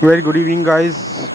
Very good evening, guys.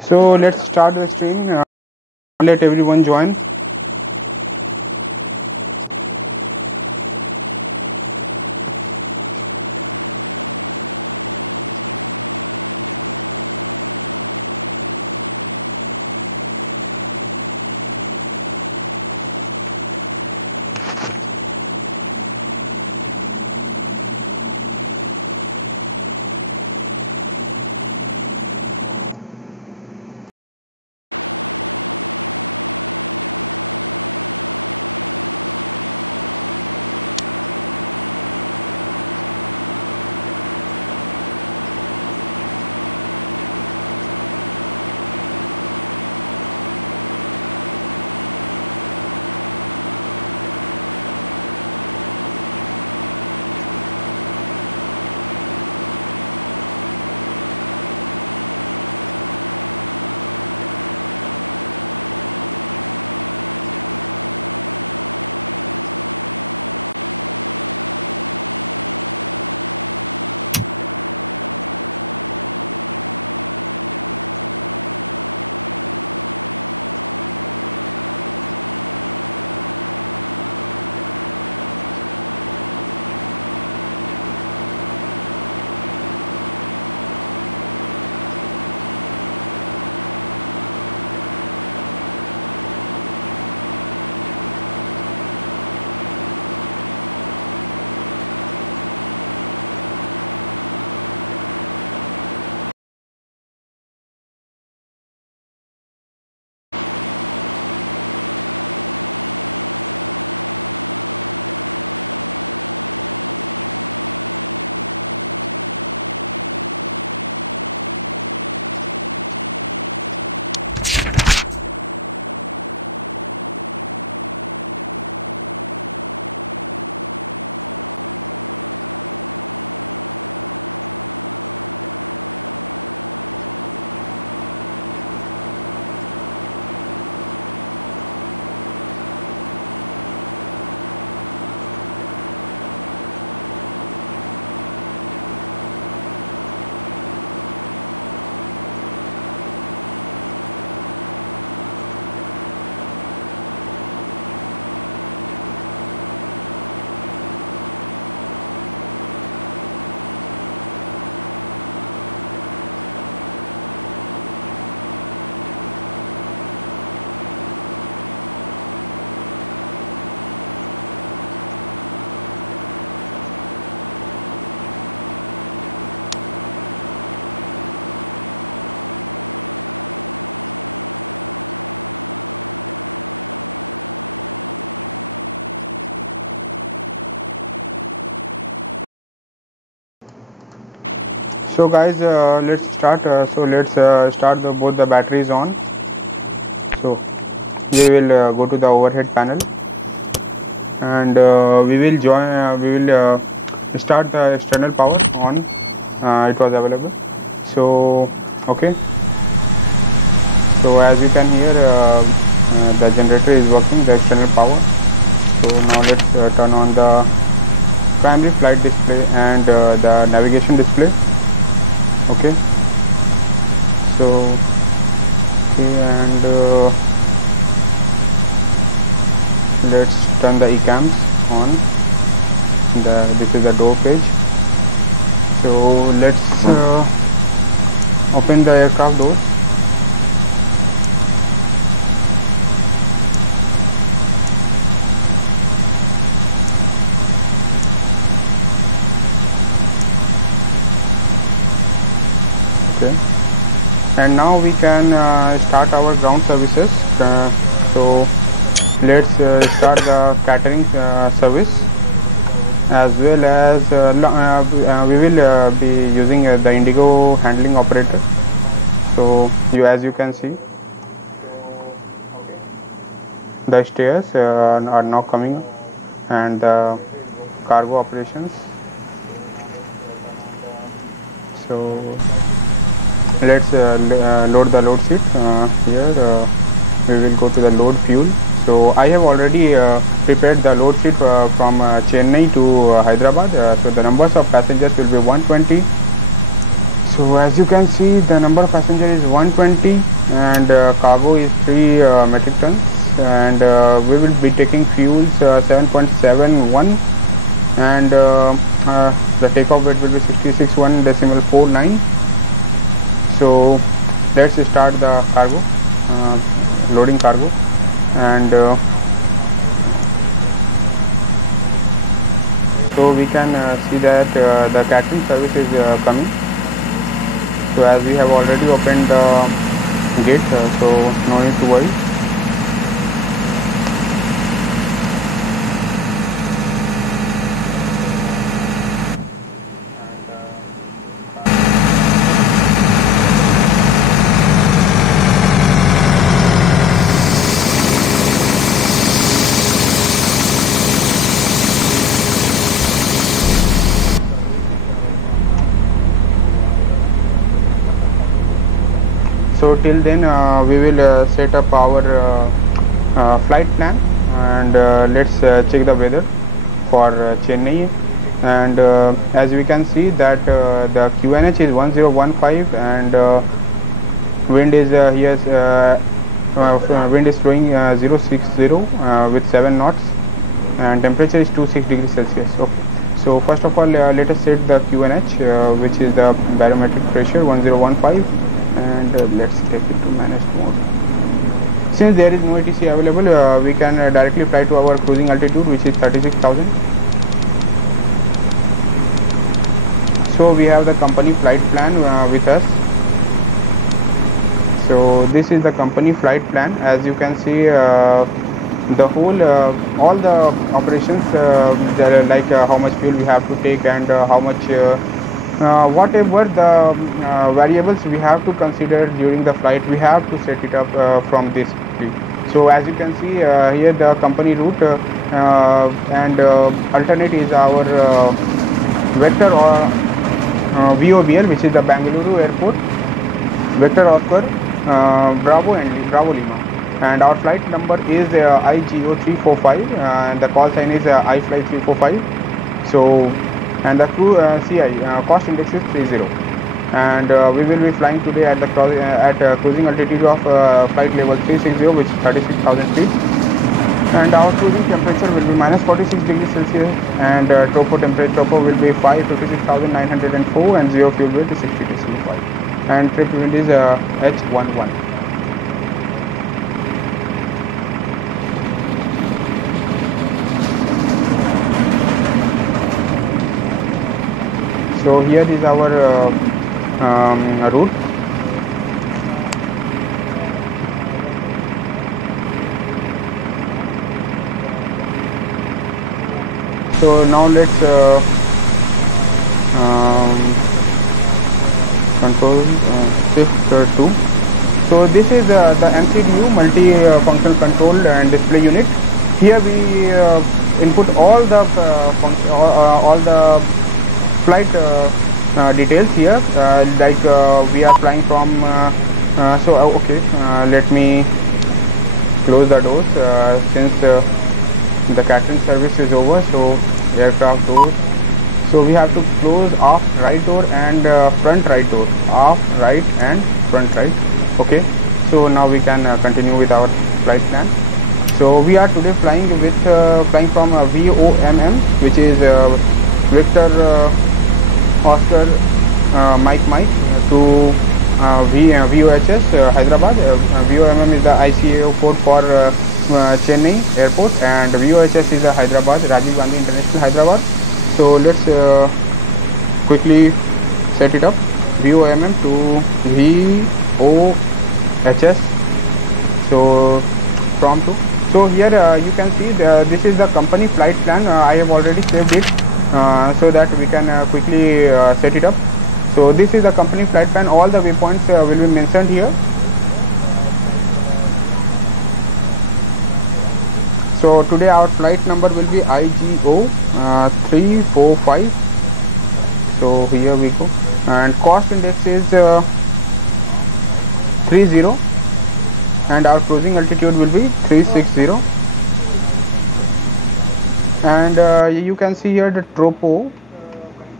So let's start the stream. Let everyone join. So guys, let's start. So let's start both the batteries on. So we will go to the overhead panel, and we will join. We will start the external power on. It was available. So okay. So as you can hear, the generator is working, the external power. So now let's turn on the primary flight display and the navigation display. Okay. So okay, and let's turn the eCams on. This is the door page. So let's open the aircraft doors. Okay, and now we can start our ground services. So let's start the catering service, as well as we will be using the INDIGO handling operator. So as you can see, the stairs are now coming up, and the cargo operations. So let's load the load seat. Here we will go to the load fuel. So I have already prepared the load seat from Chennai to Hyderabad. So the numbers of passengers will be 120. So as you can see, the number of passengers is 120, and cargo is 3 metric tons, and we will be taking fuels 7.71, and the takeoff weight will be 66.1.49. So let's start the cargo, loading cargo, and so we can see that the catering service is coming. So as we have already opened the gate, so no need to worry. So till then we will set up our flight plan, and let's check the weather for Chennai. And as we can see that the QNH is 1015, and wind is wind is flowing 060 with 7 knots, and temperature is 26 degrees Celsius. Okay. So first of all, let us set the QNH, which is the barometric pressure 1015, and let's take it to managed mode. Since there is no ATC available, we can directly fly to our cruising altitude, which is 36,000. So we have the company flight plan with us. So this is the company flight plan. As you can see, the whole all the operations, like how much fuel we have to take, and how much whatever the variables we have to consider during the flight, we have to set it up from this tree. So as you can see here, the company route and alternate is our vector or VOBL, which is the Bangalore Airport, Vector Oscar Bravo and Bravo Lima, and our flight number is IGO 345, and the call sign is iFly 345. So and the crew CI cost index is 30, and we will be flying today at the cruising altitude of flight level 360, which is 36,000 feet, and our cruising temperature will be minus 46 degrees Celsius, and tropo will be 556,904, and zero fuel weight is 62.5, and trip wind is H11. So here is our route. So now let's control shift 2. So this is the MCDU, multi-functional control and display unit. Here we input all the all the flight details here, like we are flying from okay, let me close the doors since the catering service is over. So aircraft doors, so we have to close aft right door and front right door, aft right and front right. Okay, so now we can continue with our flight plan. So we are today flying with flying from VOMM, which is Victor Oscar Mike to VOHS Hyderabad. VOMM is the ICAO code for Chennai airport, and VOHS is the Hyderabad, Rajiv Gandhi International Hyderabad. So let's quickly set it up. VOMM to VOHS. So from to. So here you can see this is the company flight plan. I have already saved it so that we can quickly set it up. So this is the company flight plan. All the waypoints will be mentioned here. So today our flight number will be IGO 345. So here we go, and cost index is 30, and our cruising altitude will be 360. And you can see here the tropo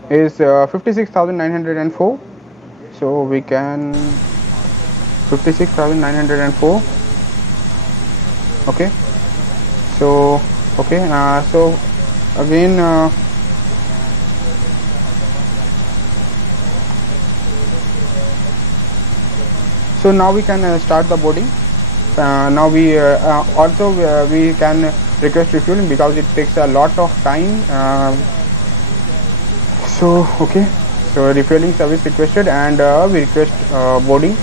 is 56,904. So we can 56,904. Okay. So okay. So again. So now we can start the boarding. Now we also we can request refueling because it takes a lot of time. So okay, so refueling service requested, and we request boarding.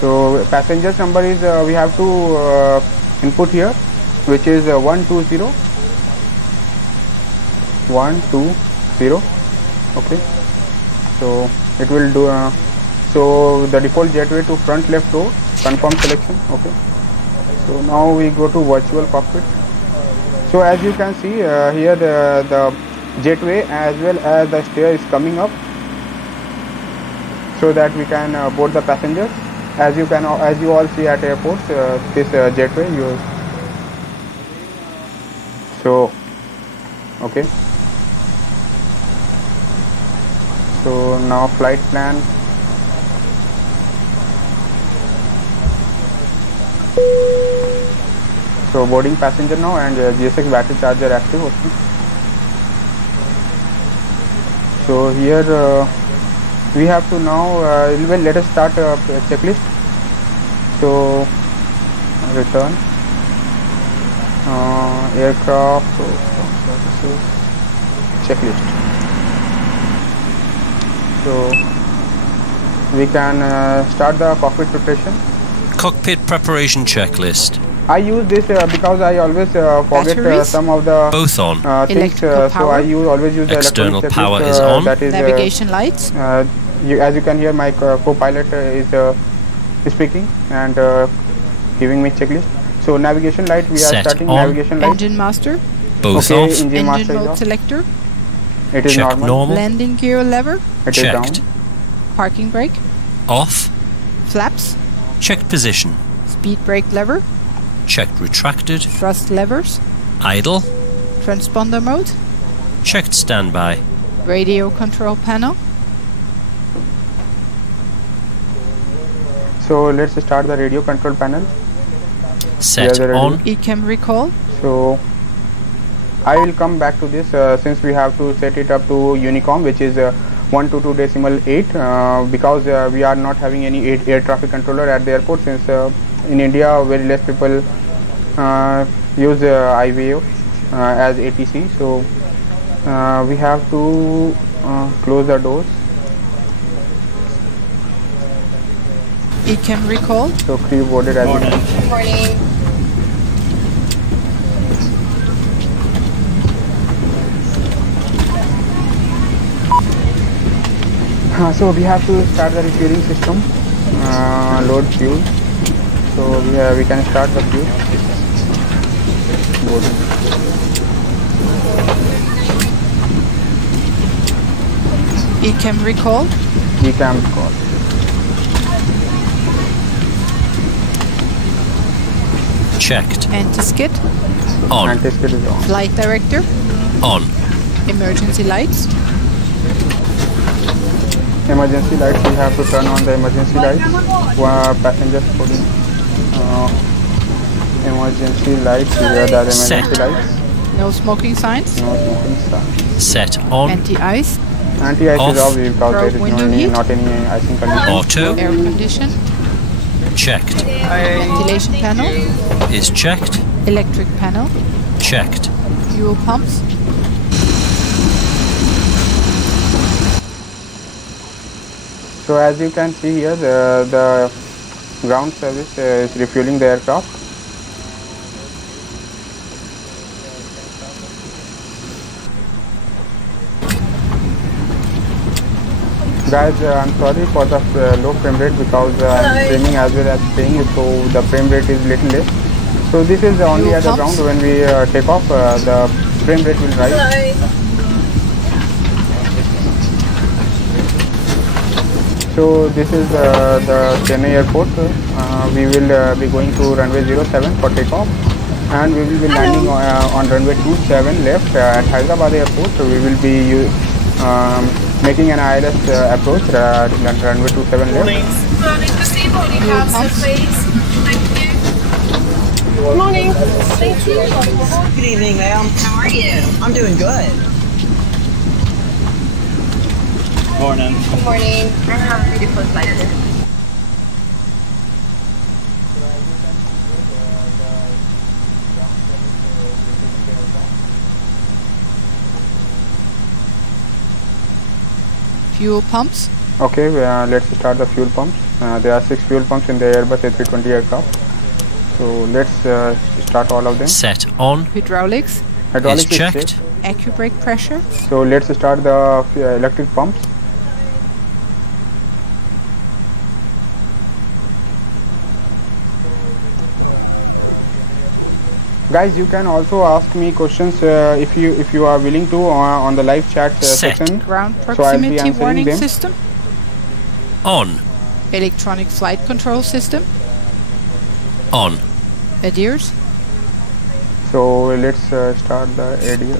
So passengers number is we have to input here, which is 120. Okay, so it will do so the default jetway to front left door, confirm selection. Okay, so now we go to virtual cockpit. So as you can see here the jetway as well as the stair is coming up, so that we can board the passengers. As you all see at airports, this jetway you. So okay. So now flight plan. So boarding passenger now, and GSX battery charger active. Okay. So here we have to now well, let us start a checklist. So return aircraft services checklist. So we can start the cockpit preparation. Cockpit preparation checklist. I use this because I always forget some of the both on things. So I always use the external power checklist, is on. That is navigation lights. As you can hear, my co-pilot is speaking and giving me checklist. So navigation light, we are starting on. Navigation light. Engine master. Both okay, off. Engine master mode selector. It is Check normal. Landing gear lever. It checked. is down. Parking brake. Off. Flaps. Checked position. Speed brake lever. Checked retracted. Thrust levers. Idle. Transponder mode. Checked standby. Radio control panel. So let's start the radio control panel. Set on. ECAM recall. So I will come back to this since we have to set it up to Unicom, which is 122.8 because we are not having any air traffic controller at the airport, since in India very less people use IVAO as ATC. So we have to close the doors. ECAM recall. So crew boarded as Morning. So we have to start the refueling system. Load fuel. So we can start the fuel. Loading. ECAM recall. ECAM recall. Checked. Anti-skid. On. Anti-skid is on. Flight director. On. Emergency lights. Emergency lights, we have to turn on the emergency lights. Passengers putting emergency lights. Here are the emergency lights. No smoking signs. No smoking signs. Set on. Anti-ice. Anti-ice is off because there is not any icing condition. Auto. Air condition. Checked. Ventilation panel. Is checked. Electric panel. Checked. Fuel pumps. So as you can see here, the ground service is refueling the aircraft. Guys, I'm sorry for the low frame rate because I'm streaming as well as playing, so the frame rate is little less. So this is only at the ground. When we take off, the frame rate will rise. So this is the Chennai airport. We will be going to runway 07 for takeoff, and we will be landing on runway 27 left at Hyderabad airport. So we will be making an ILS approach at runway 27 left. Good morning. Thank you. Good evening, ma'am. How are you? I'm doing good. Morning. Good morning. I have a beautiful flight. Fuel pumps. Okay, let's start the fuel pumps. There are 6 fuel pumps in the Airbus A320 aircraft. So let's start all of them. Set on. Hydraulics. Is checked. Acubrake pressure. So let's start the electric pumps. Guys, you can also ask me questions if you are willing to on the live chat section. Ground So I'll be proximity answering warning them. system. On. Electronic flight control system. On. ADIRS. So let's start the ADS.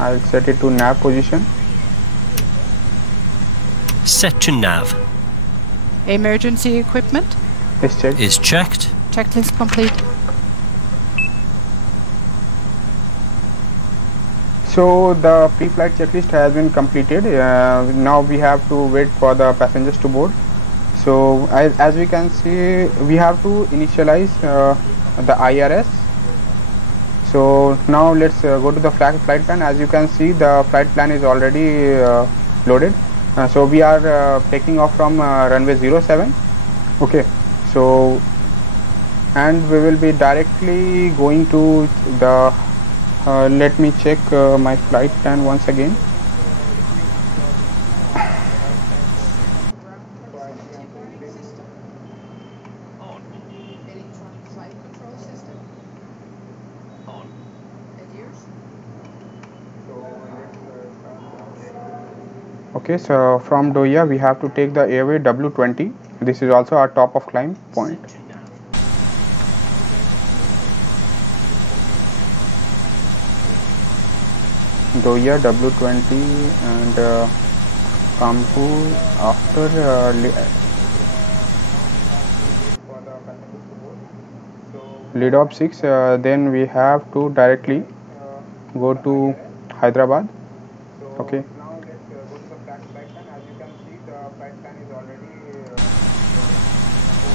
I'll set it to nav position. Set to nav. Emergency equipment. Is checked. Is checked. Checklist complete. So the pre-flight checklist has been completed. Now we have to wait for the passengers to board. So as we can see, we have to initialize the IRS. So now let's go to the flight plan. As you can see, the flight plan is already loaded. So we are taking off from runway 07. Okay, so and we will be directly going to the let me check my flight plan once again. Okay, so from Doya we have to take the airway W20. This is also our top of climb point. Doya W20 and Kampu after lead of 6, then we have to directly go to Hyderabad. Okay.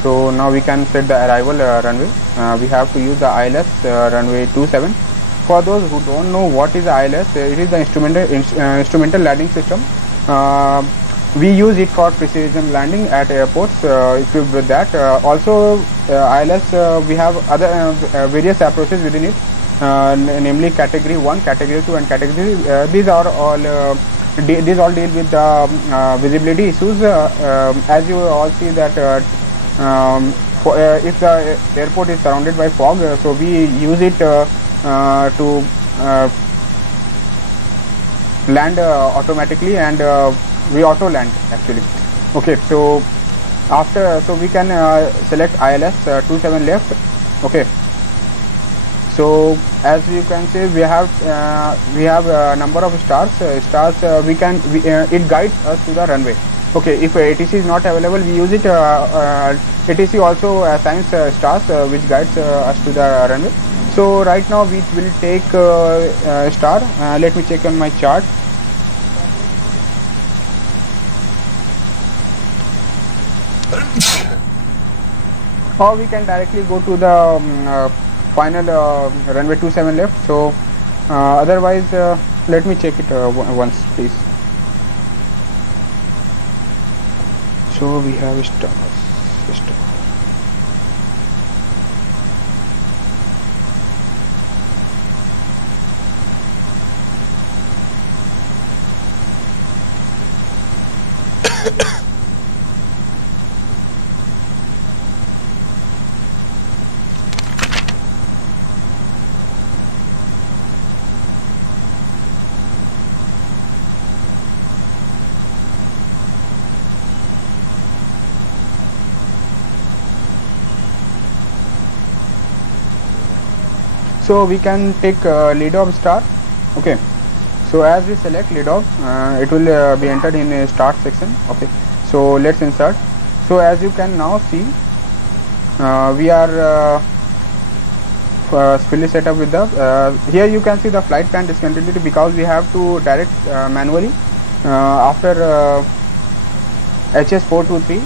So now we can set the arrival runway. We have to use the ILS runway 27. For those who don't know what is ILS, it is the instrumental landing system. We use it for precision landing at airports equipped with that. Also ILS, we have other various approaches within it, namely category 1, category 2 and category 3. These are all these all deal with the visibility issues. As you all see that if the airport is surrounded by fog, so we use it to land automatically, and we auto land actually. Okay, so after, so we can select ILS 27 left. Okay, so as you can see, we have a number of stars. It guides us to the runway. Okay, if ATC is not available, we use it. ATC also assigns stars which guides us to the runway. So right now we will take star. Let me check on my chart. Or we can directly go to the final runway 27 left. So otherwise, let me check it once, please. So we have star. So we can take lead of star. Okay, so as we select lead of, it will be entered in a start section. Okay, so let's insert. So as you can now see, we are fully set up with the here you can see the flight plan discontinuity, because we have to direct manually after HS 423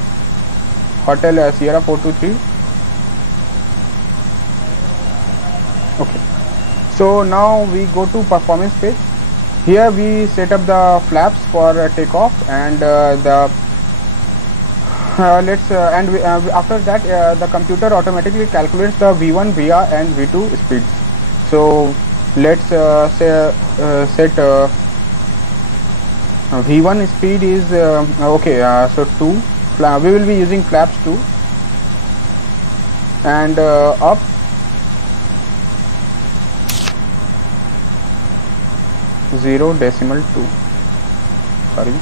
Hotel Sierra 423. Okay, so now we go to performance page. Here we set up the flaps for takeoff, and after that the computer automatically calculates the V1, VR and V2 speeds. So let's set V1 speed is so 2. We will be using flaps 2, and up 0.2. Sorry.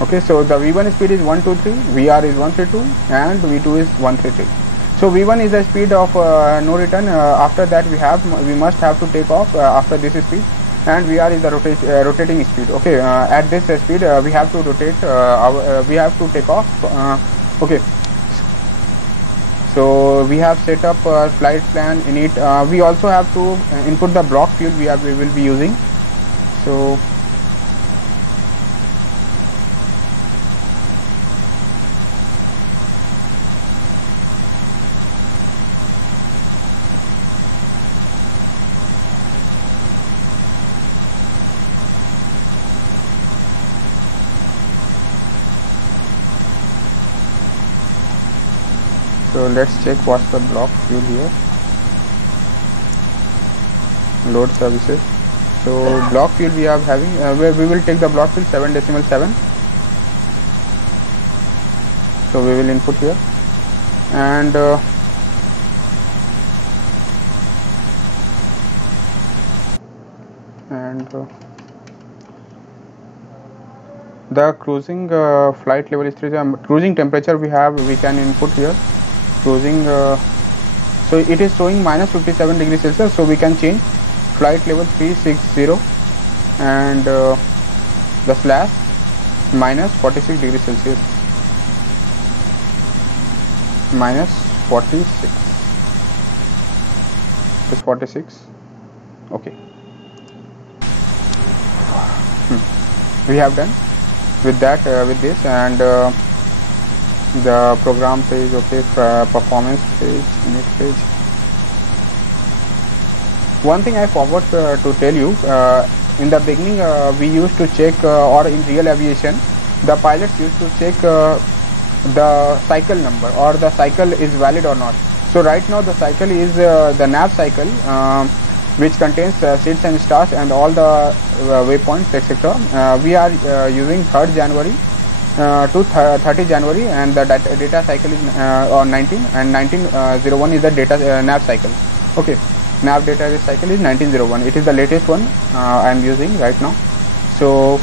Okay, so the V1 speed is 123, VR is 132, and V2 is 133. So V1 is the speed of no return. After that we must have to take off after this speed, and VR is the rotating speed. Okay, at this speed we have to rotate. We have to take off. Okay. So we have set up a flight plan in it. We also have to input the block fuel we will be using. So let's check what's the block fuel here. Load services. So block fuel we are having, where we will take the block fuel 7.7. So we will input here, and the cruising flight level is 3. Cruising temperature we can input here. Cruising, so it is showing minus 57 degrees Celsius, so we can change flight level 360, and the slash minus 46 degrees Celsius, minus 46 is 46. Okay, we have done with that, with this, and the program page. Okay, performance page, init page. One thing I forgot to tell you, in the beginning we used to check, or in real aviation the pilots used to check the cycle number, or the cycle is valid or not. So right now the cycle is the nav cycle which contains seats and stars and all the waypoints, etc. We are using 3rd January to 30 January, and the data cycle is on 19, and 1901 is the data nav cycle. Okay, nav data cycle is 1901. It is the latest one I am using right now. So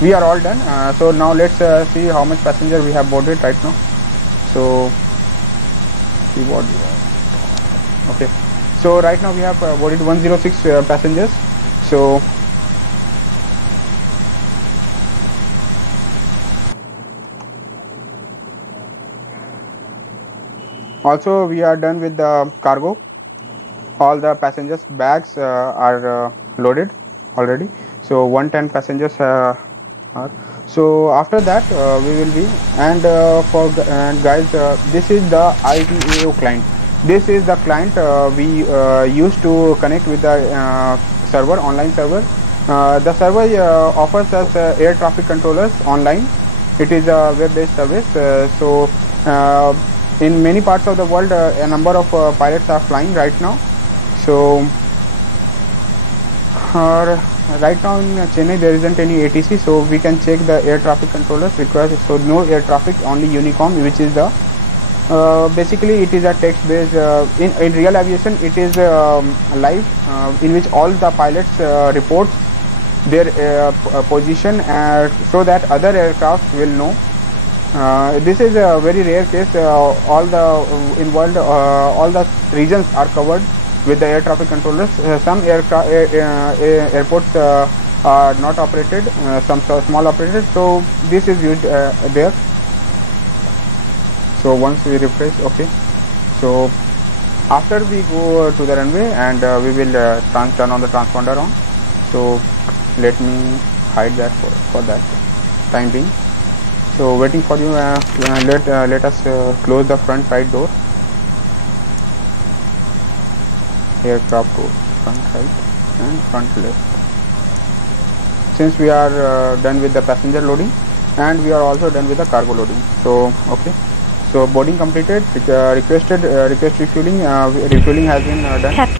we are all done. So now let's see how much passenger we have boarded right now. So see what we have. Okay, so right now we have boarded 106 passengers. So also we are done with the cargo. All the passengers bags are loaded already. So 110 passengers are. So after that we will be, and guys, this is the IVAO client. This is the client we used to connect with the server, online server. The server offers us air traffic controllers online. It is a web-based service. So in many parts of the world, a number of pilots are flying right now. So right now in Chennai there isn't any ATC, so we can check the air traffic controllers request. So no air traffic, only Unicom, which is the basically it is a text based. In real aviation it is live, in which all the pilots reports their position, so that other aircraft will know. This is a very rare case. All the in world, all the regions are covered with the air traffic controllers. Some airports are not operated, some small operated, so this is used there. So once we refresh, okay, so after we go to the runway, and we will turn on the transponder on. So let me hide that for that time being. So waiting for you. Let us close the front right door. Aircraft door, front right and front left. Since we are done with the passenger loading, and we are also done with the cargo loading. So okay, so boarding completed. Request refueling. Refueling has been done.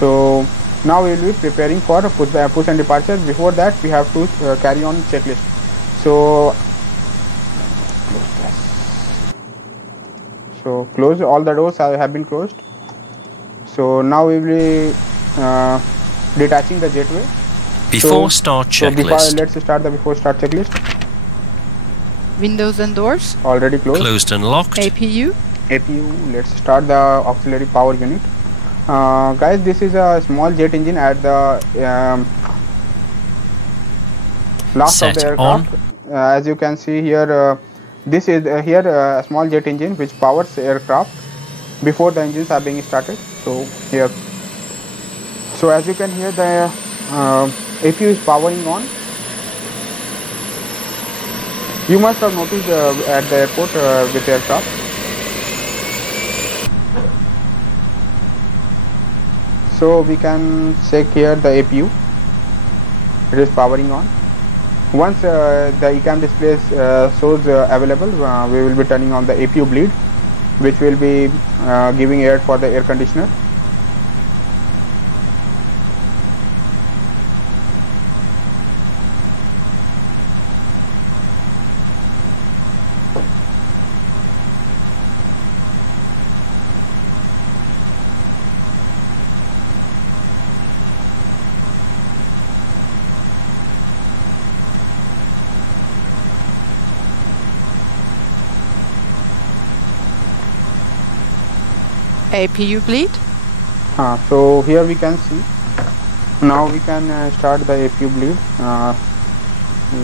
So now we will be preparing for push and departure. Before that, we have to carry on checklist. So close, all the doors have been closed. So now we will be detaching the jetway. Before start checklist. Let's start the before start checklist. Windows and doors already closed. Closed and locked. APU. Let's start the auxiliary power unit. Guys, this is a small jet engine at the last Set of the aircraft. As you can see here, this is here a small jet engine which powers aircraft before the engines are being started. So here, so as you can hear, the APU is powering on. You must have noticed at the airport with aircraft. So we can check here the APU. It is powering on. Once the ECAM display shows available, we will be turning on the APU bleed, which will be giving air for the air conditioner. APU bleed. So here we can see. Now we can start the APU bleed.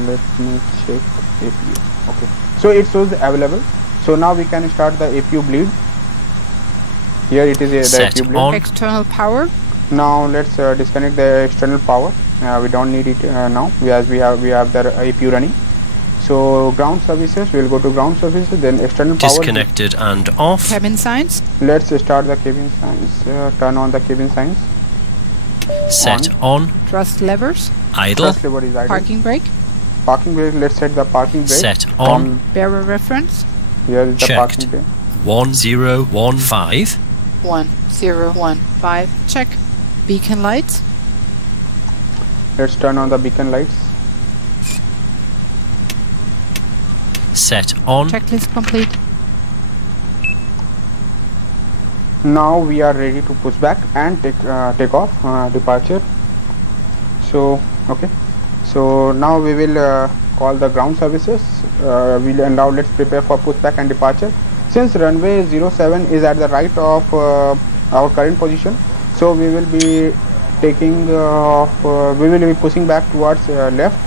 Let me check APU. Okay. So it shows available. So now we can start the APU bleed. Here it is the APU bleed. On. External power. Now let's disconnect the external power. We don't need it now, as we have the APU running. So ground services, we will go to ground services, then external power. Disconnected and off. Cabin signs. Let's start the cabin signs. Turn on the cabin signs. Set on. Thrust levers. Idle. Thrust lever is idle. Parking brake. Parking brake. Let's set the parking brake. Set on. Bearer reference. Here is the Checked. parking brake. 1015. 1015. Check. Beacon lights. Let's turn on the beacon lights. Set on. Checklist complete. Now we are ready to push back and take off, departure. So okay, so now we will call the ground services. And now let's prepare for pushback and departure. Since runway 07 is at the right of our current position, so we will be taking we will be pushing back towards left,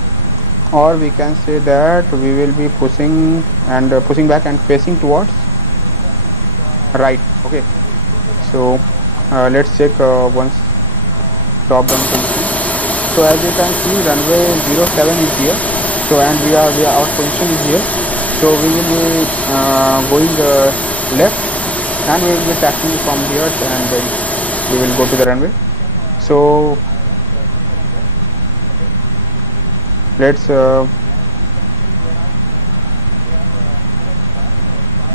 or we can say that we will be pushing back and facing towards right. Okay, so let's check once top down position. So as you can see, runway 07 is here. So and our position is here. So we will be going left, and we will be taxiing from here, and then we will go to the runway. So let's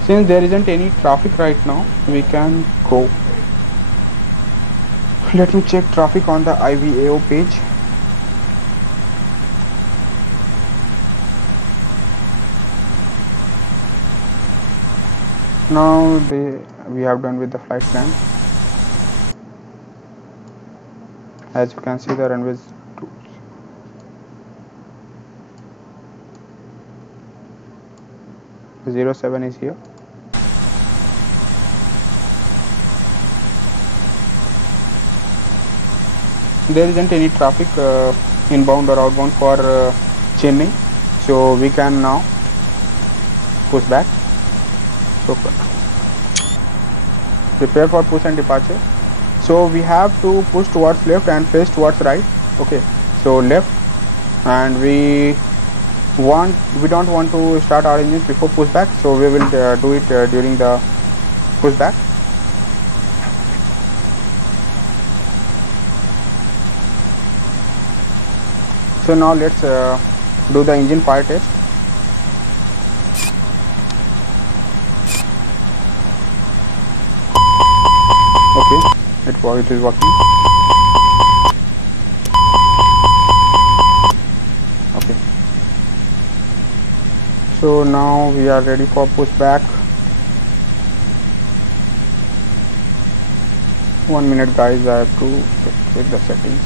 since there isn't any traffic right now, we can go. Let me check traffic on the IVAO page. Now we have done with the flight plan. As you can see, the runway 07 is here. There isn't any traffic inbound or outbound for Chennai, so we can now push back. So prepare for push and departure. So we have to push towards left and face towards right. Okay, so left, and we don't want to start our engines before pushback, so we will do it during the pushback. So now let's do the engine fire test. Okay, it is working. Okay, so now we are ready for pushback. 1 minute guys, I have to check the settings.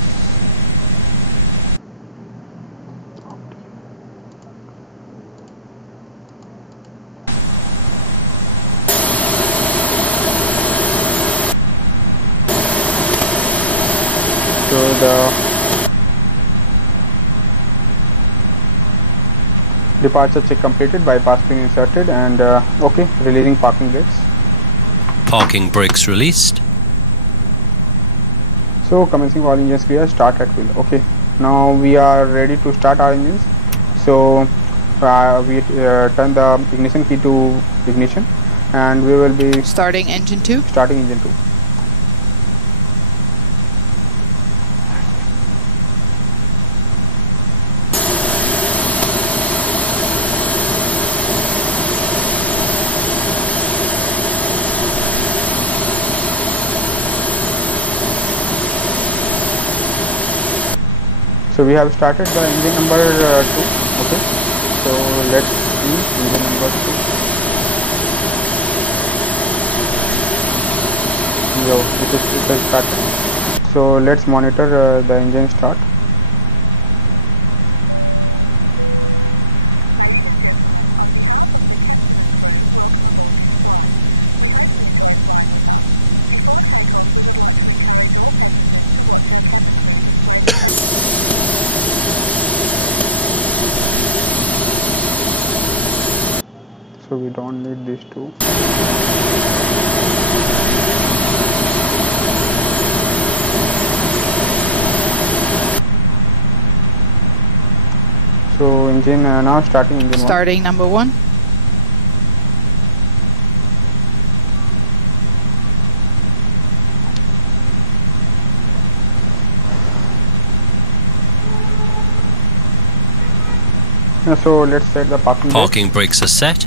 So the departure check completed, bypass pin inserted, and okay, releasing parking brakes. Parking brakes released. So commencing all engines clear, start at wheel. Okay, now we are ready to start our engines. So we turn the ignition key to ignition, and we will be starting engine 2. Starting engine 2. So we have started the engine number 2. Okay, so let's see engine number 2. Yo, it is started. So let's monitor the engine start. So we don't need these two. So engine now starting engine 1. Starting number 1. So let's set the parking brakes are set.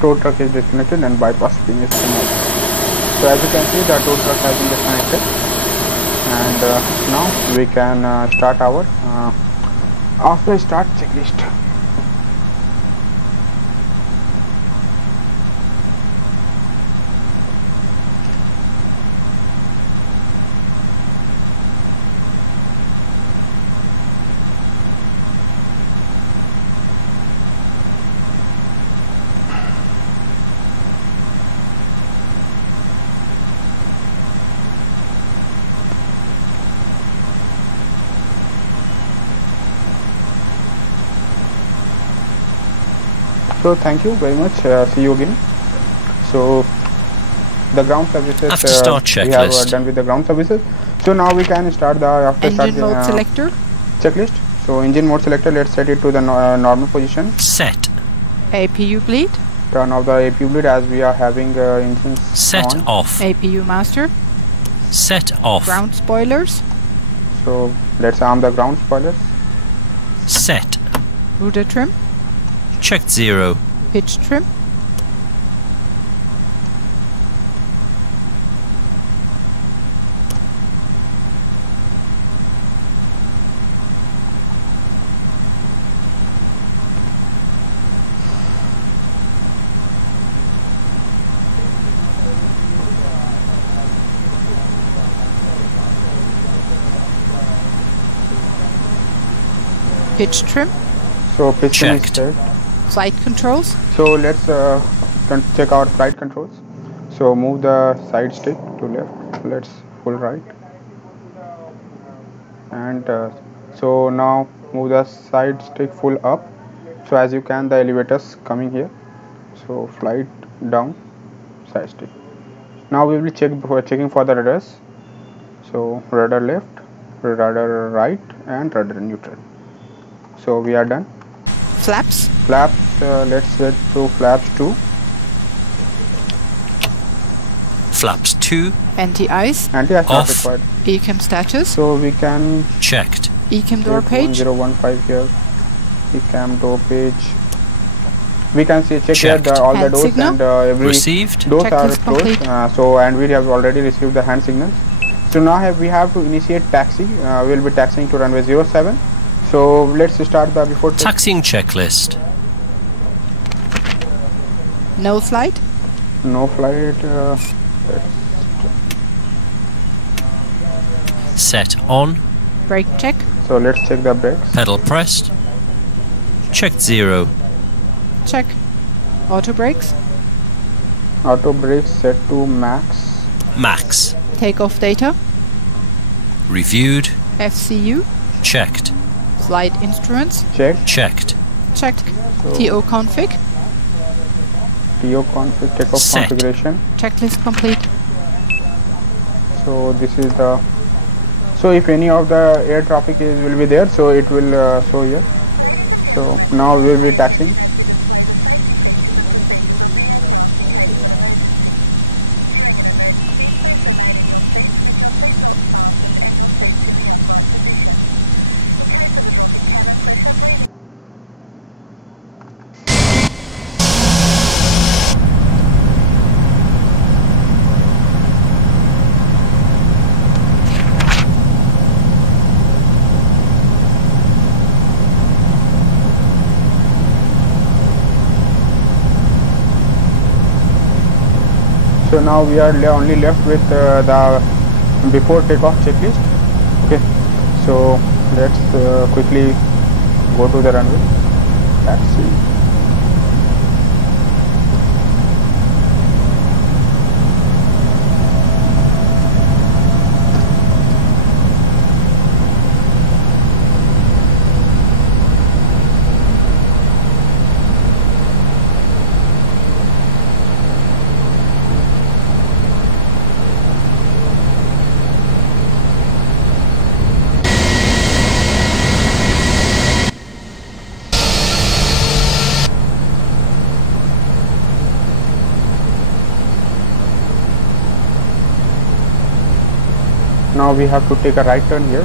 tow truck is disconnected and bypass pin is removed. So as you can see, the tow truck has been disconnected, and now we can start our after start checklist. So thank you very much. See you again. So the ground services, After start we have checklist. done with the ground services. So now we can start the after start Engine mode selector. checklist. So engine mode selector, let's set it to the normal position. Set. APU bleed. Turn off the APU bleed as we are having engines Set on. off. APU master. Set off. Ground spoilers. So let's arm the ground spoilers. Set. Rudder trim. Checked 0. Pitch trim. Pitch trim. So pitch trim is Checked. set. Flight controls. So let's check our flight controls. So move the side stick to left. Let's pull right. And so now move the side stick full up. So as you can, the elevators coming here. So flight down, side stick. Now we will checking for the rudders. So rudder left, rudder right, and rudder neutral. So we are done. Flaps. Flaps, let's set to flaps 2. Flaps 2. Anti-ice. Anti-ice not Off. required. ECAM status. So we can Checked. ECAM door check page. 1015 here. The cam door page. We can see check Checked. here all the Hand doors signal. and every Received. doors are Checklist closed. complete. So and we have already received the hand signals. So now we have to initiate taxi. We'll be taxiing to runway 07. So let's start the before Taxiing checklist. No flight. no flight. Set on. Brake check. So let's check the brakes. Pedal pressed. Checked 0. Check. Auto brakes. Auto brakes set to max. Max. Takeoff data. Reviewed. FCU. Checked. Flight instruments. Check. Checked. Checked. So TO config. TO config takeoff Set. configuration. Checklist complete. So this is the. So if any of the air traffic will be there, so it will show here. So now we will be taxiing. So now we are only left with the before takeoff checklist. Okay, so let's quickly go to the runway. Taxi. Now we have to take a right turn here.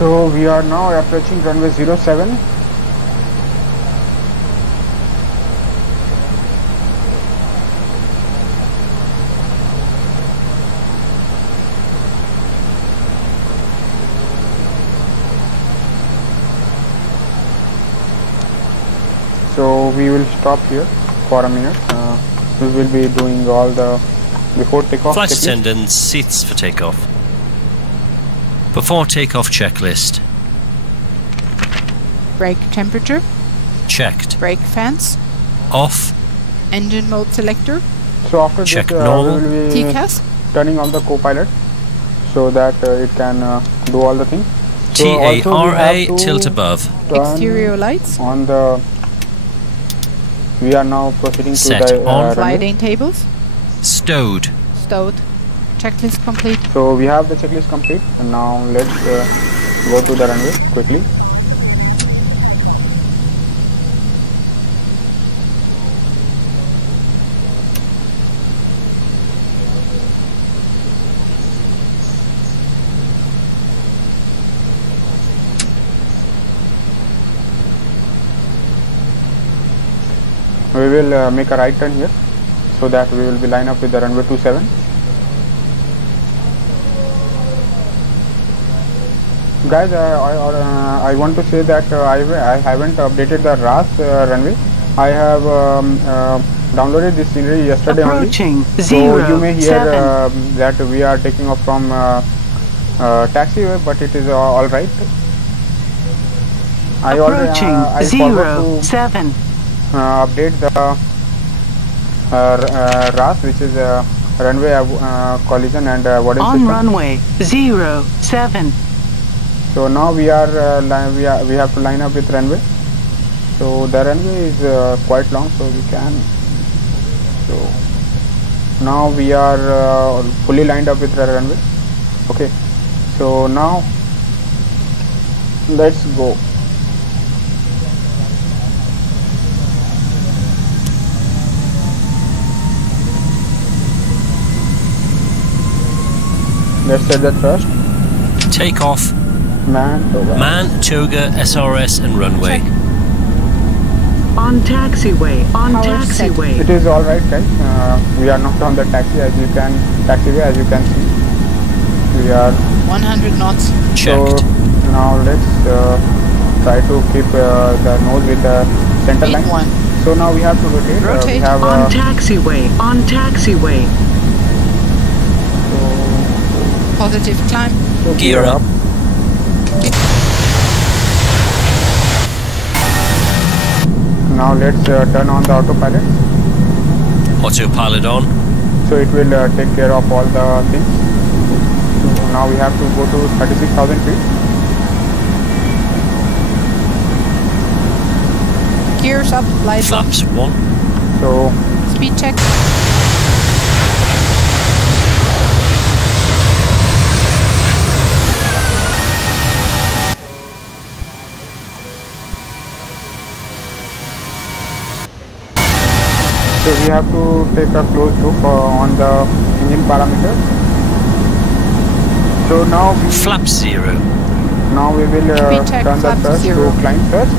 So we are now approaching runway 07. So we will stop here for a minute. We will be doing all the before takeoff Flight checklist. attendants, seats for takeoff. Before takeoff checklist. Brake temperature. Checked. Brake fans. Off. Engine mode selector. So after Check this, normal. we will be TCAS. turning on the co-pilot so that it can do all the things. So also we TARA, have to tilt above. turn Exterior lights. on the. We are now proceeding Set to the on. runway. Sliding tables. Stowed. Stowed. Checklist complete. So we have the checklist complete, and now let's go to the runway quickly. We will make a right turn here so that we will be line up with the runway 27. Guys, I want to say that I haven't updated the RAS runway. I have downloaded this scenery yesterday Approaching only. So you may hear 07. that we are taking off from taxiway, but it is all right. Approaching I forgot to 07. update the RAS, which is runway collision and avoidance On system. runway 07. So now we have to line up with runway. So the runway is quite long, so we can. So now we are fully lined up with the runway. Okay. So now let's go. Let's set the thrust. Takeoff. Man, toga. Man, toga, SRS and runway. Check. On taxiway. On Power set. taxiway. It is all right, guys. We are not on the taxiway as you can see. We are 100 knots. Checked. So now let's try to keep the nose with the center Main line. one. So now we have to rotate. We Rotate. have On taxiway. On taxiway. Positive climb. so Gear up. Now let's turn on the autopilot. Autopilot on. So it will take care of all the things. So now we have to go to 36,000 feet. Gears up. Lights on. Flaps 1. So Speed check. So we have to take a close look on the engine parameters. So now Flap 0. we will Speed check, turn the flaps thrust 0. to climb thrust.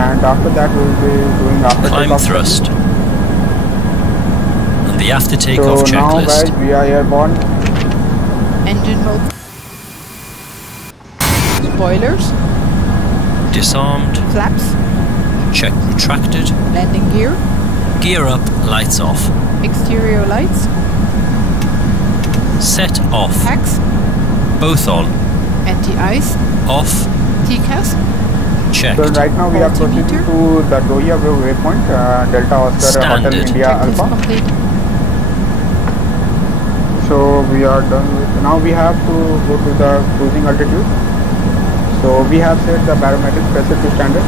And after that we will be doing after Climb takeoff. thrust. And the after takeoff So now checklist. guys, we are airborne. Engine mode. Spoilers. Disarmed. Flaps. Check retracted. Landing gear. Gear up. Lights off. Exterior lights. Set off. Hacks. Both on. Anti-ice. Off. TCAS. Checked. So right now we are proceeding Altimeter. to the Doia waypoint, Delta Oscar Hotel Standard. India Checklist Alpha. complete. So we are done with. Now we have to go to the cruising altitude. So we have set the barometric pressure to standard.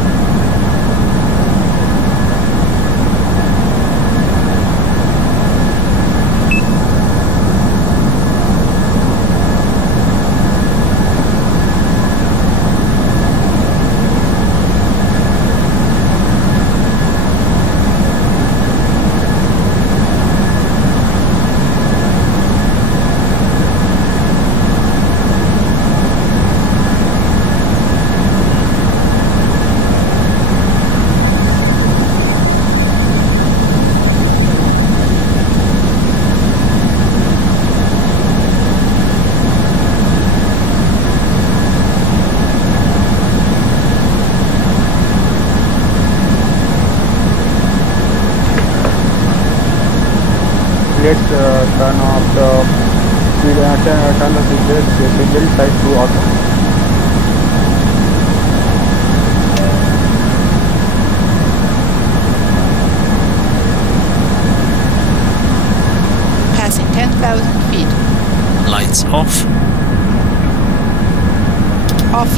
turn the seatbelt side to auto. Passing 10,000 feet. Lights off. Off.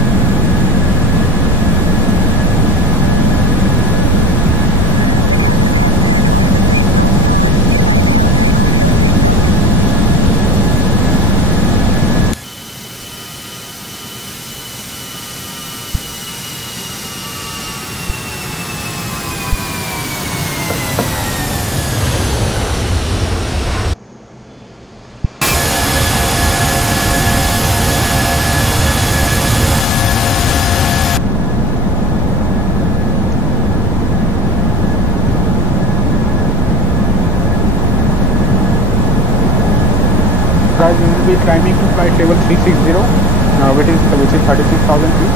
Guys, we will be climbing to flight level 360, which is 36,000 feet.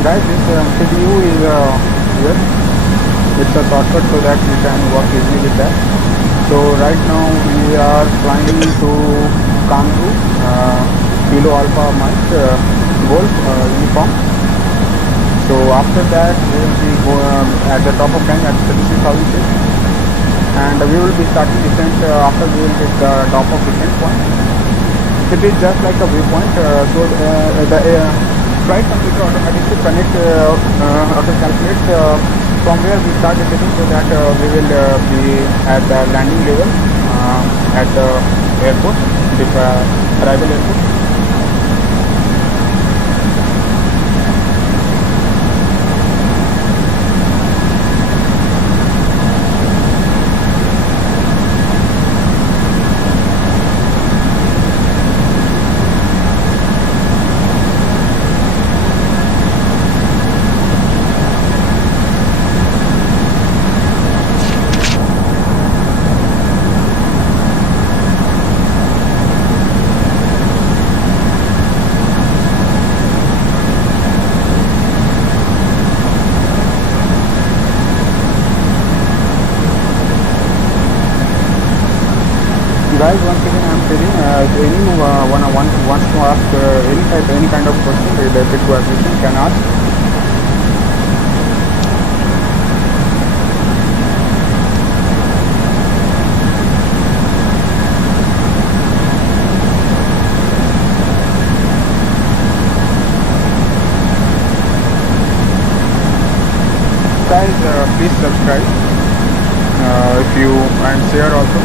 Guys, this MCDU is here. It's a shortcut so that we can work easily with that. So right now we are flying to Kangu, Kilo Alpha Mike Golf uniform. So after that we will be at the top of tank at 36,000 feet, and we will be starting descent after we will hit the top of descent point. It is just like a viewpoint, so the flight computer automatically connect auto calculates from where we start descending, so that we will be at the landing level at the airport, the arrival airport. Guys, once again I am telling, if anyone wants to ask any kind of question related to aviation, can ask. Guys, please subscribe if you, and share also.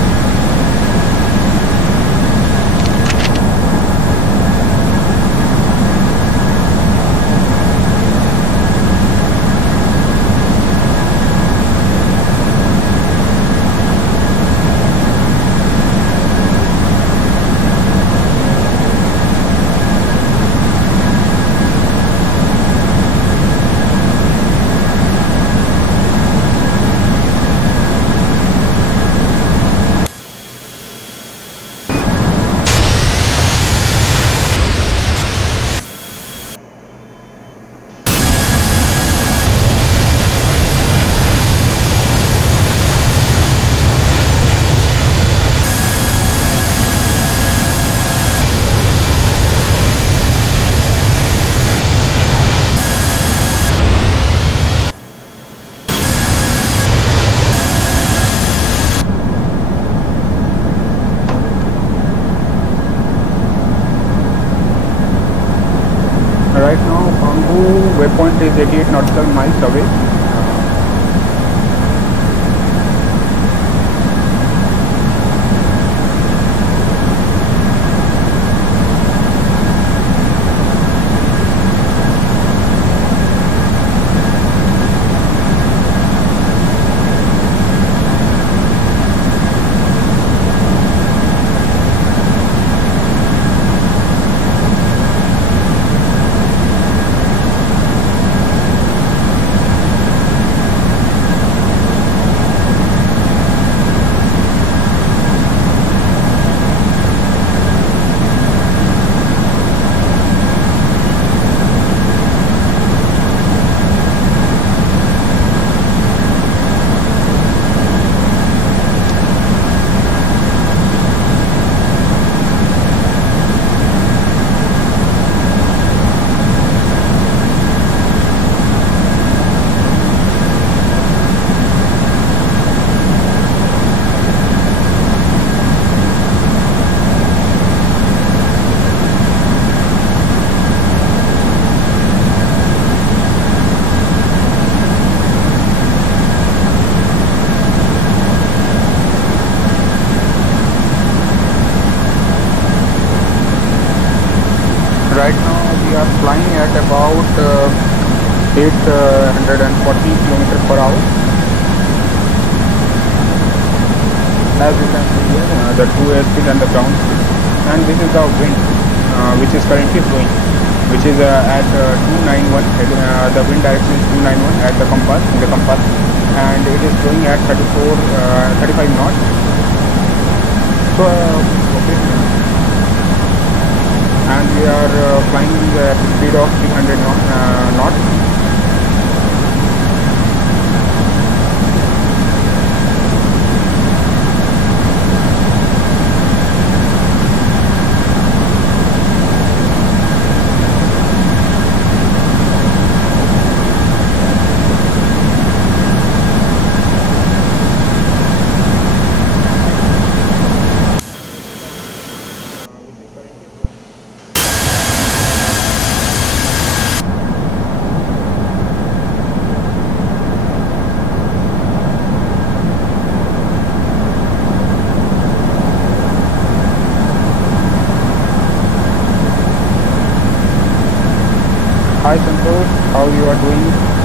Right now, Kangu waypoint is 88 nautical miles away. 840 kilometers per hour. As you can see here, the true airspeed and the ground speed. And this is the wind which is currently flowing, which is at 291. The wind direction is 291 at the compass, and it is flowing at 35 knots. So okay, and we are flying at the speed of 300 knots. Hi Santosh, how you are doing?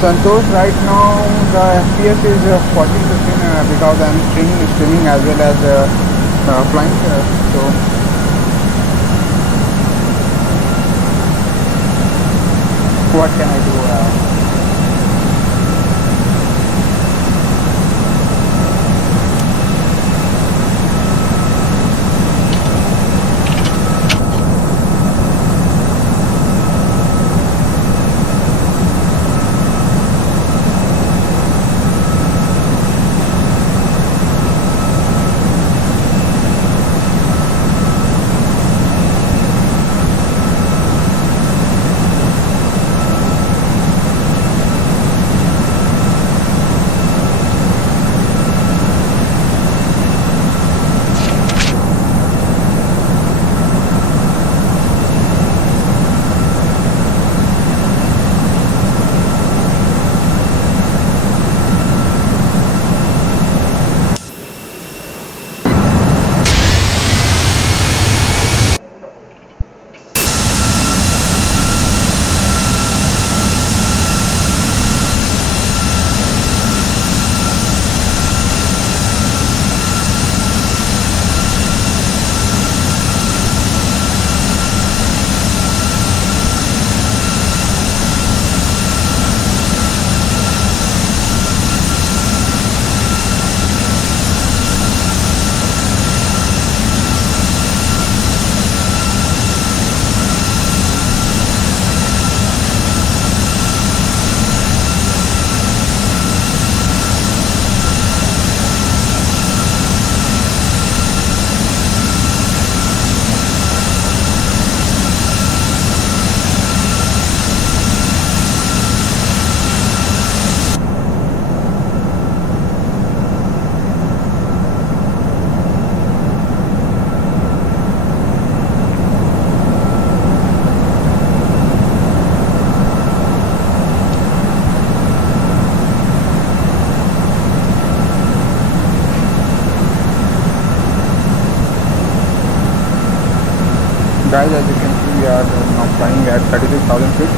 Santosh, right now the FPS is 14-15 because I'm streaming as well as flying. So what can I do? Guys, as you can see, we are now flying at 36,000 feet.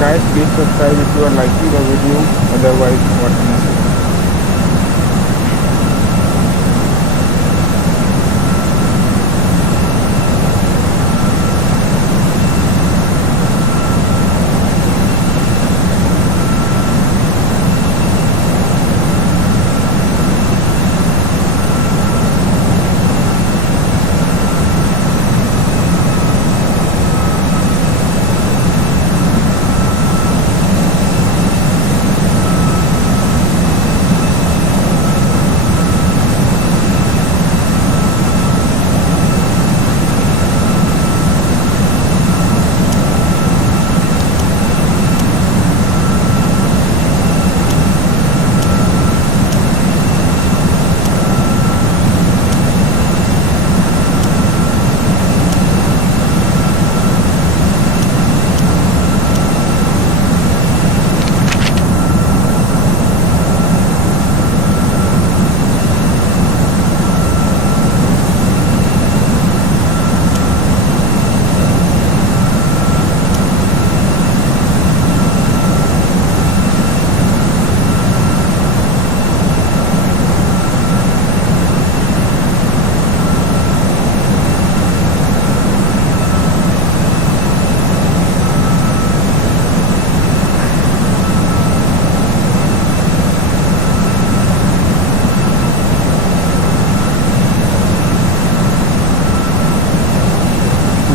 Guys, please subscribe if you are liking the video, otherwise what can I say?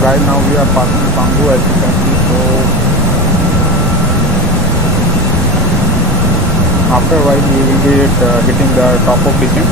Right now we are passing Bamboo, as you can see. So after a while we will be hitting the top of descent.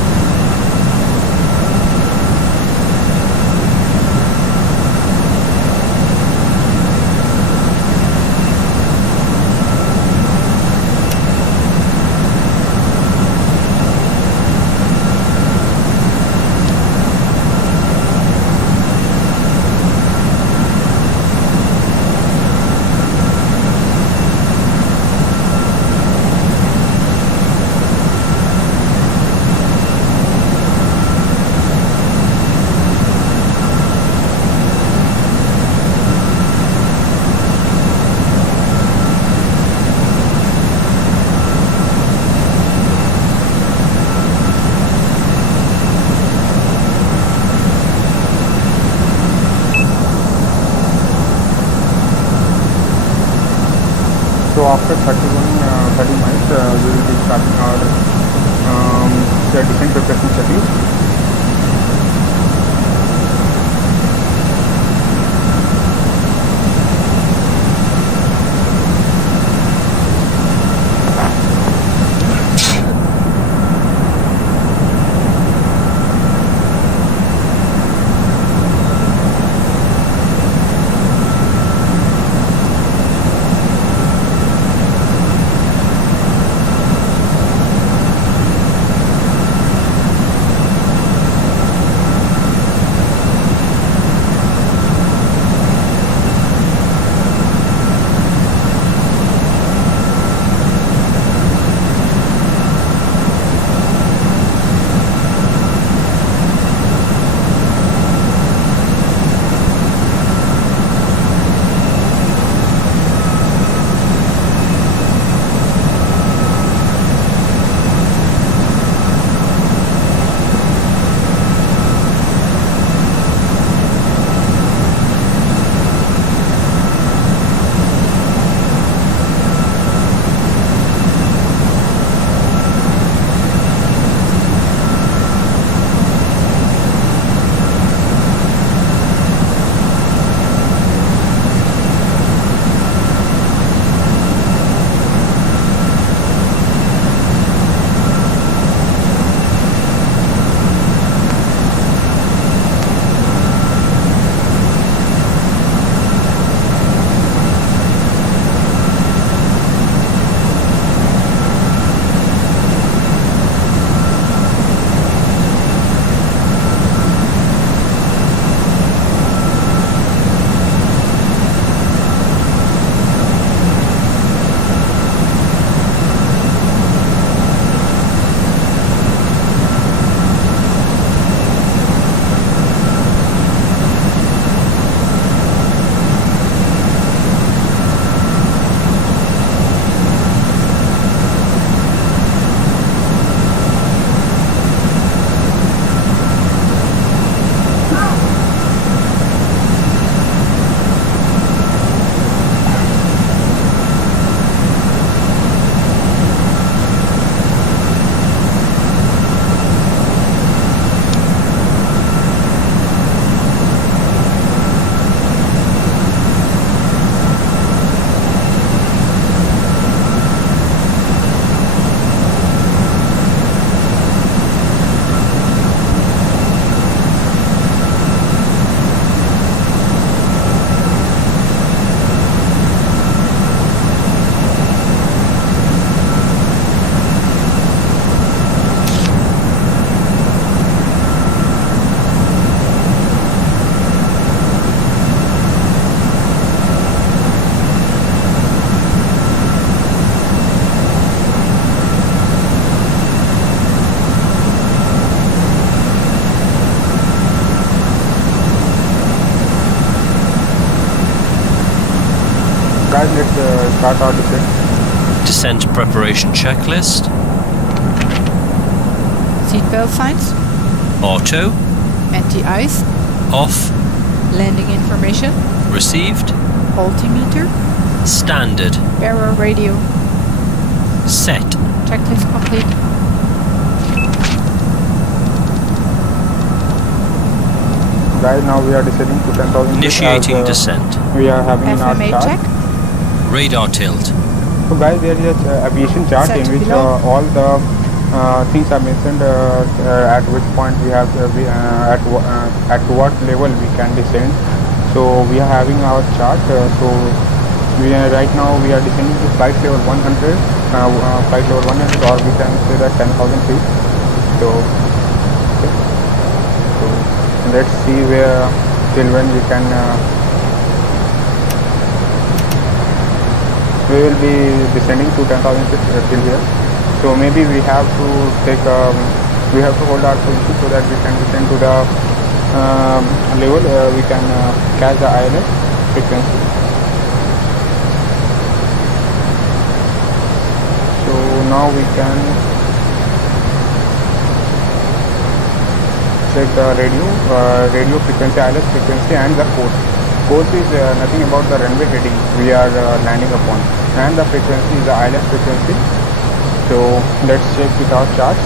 So after 30 miles, we will be starting our descent preparation schedule. Guys, let's start our descent. Descent preparation checklist. Seatbelt signs. Auto. Anti-ice. Off. Landing information. Received. Altimeter. Standard. Error radio. Set. Checklist complete. Guys, now we are descending to 10,000 feet. Initiating descent. We are having in our FMA chart. check. Radar tilt. So guys, there is an aviation chart Set in which below. all the things are mentioned at which point we have at what level we can descend. So we are having our chart. So we are right now we are descending to flight level 100, flight level 100, or we can say that 10,000 feet. So okay. So let's see where till when we can. We will be descending to 10,000 feet till here. So maybe we have to take we have to hold our position so that we can descend to the level we can catch the ILS frequency. So now we can check the radio frequency, ILS frequency, and the course. Course is nothing about the runway heading we are landing upon, and the frequency is the ILS frequency. So let's check with our charts.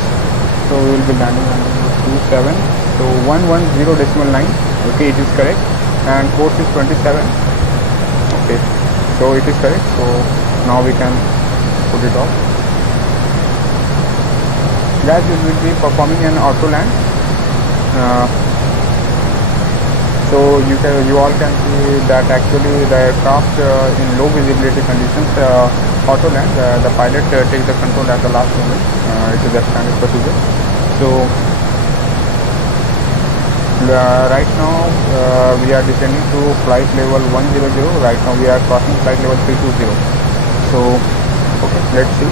So we will be landing on 27. So 110.9. Okay, it is correct, and course is 27. Okay, so it is correct. So now we can put it off. Guys, we will be performing an auto land. So you all can see that actually the aircraft in low visibility conditions auto land. The pilot takes the control at the last moment. It is a standard procedure. So right now we are descending to flight level 100. Right now we are crossing flight level 320. So okay, let's see.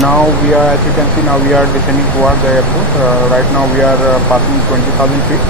Now we are, as you can see, now we are descending towards the airport. Right now we are passing 20,000 feet.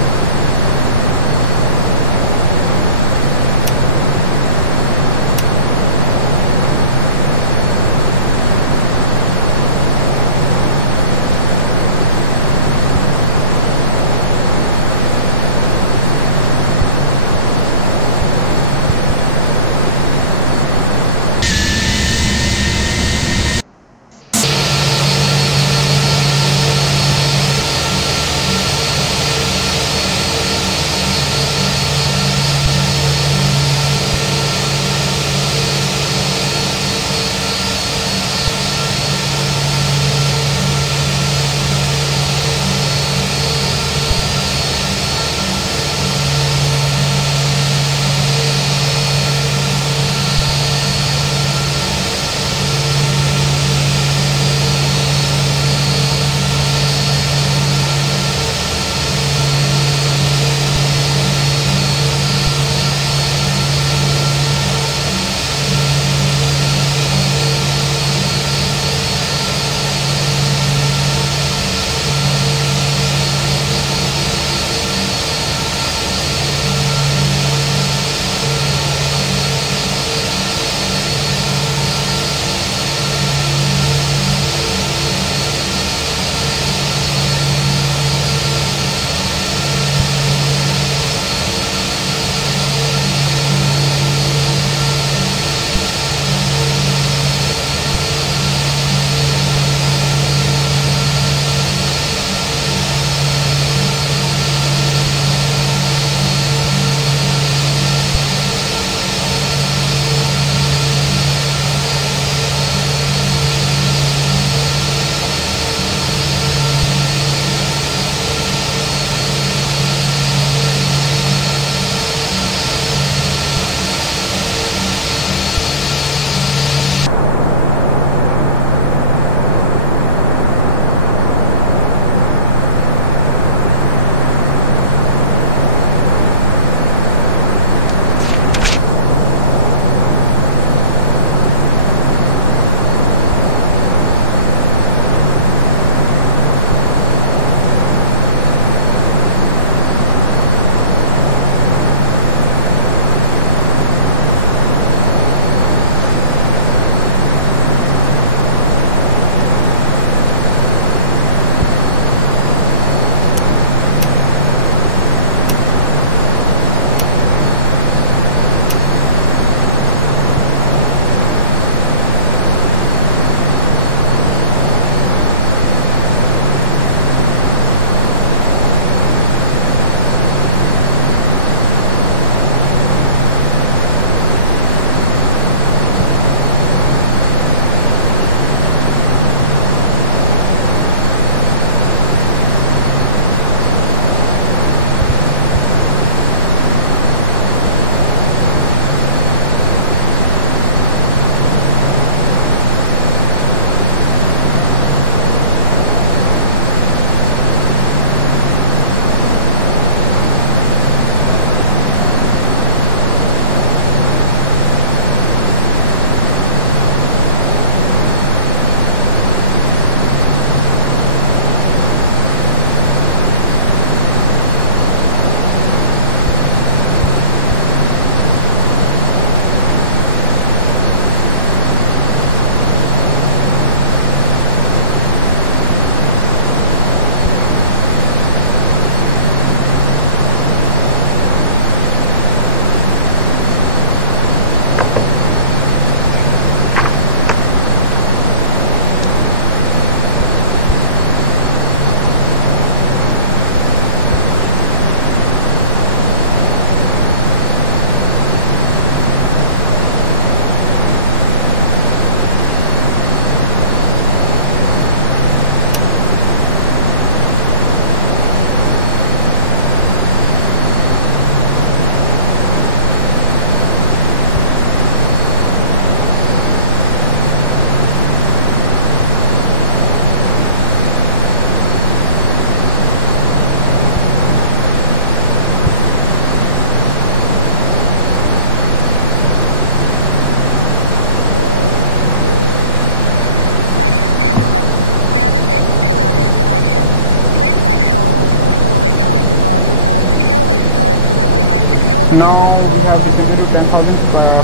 Now we have descended to 10,000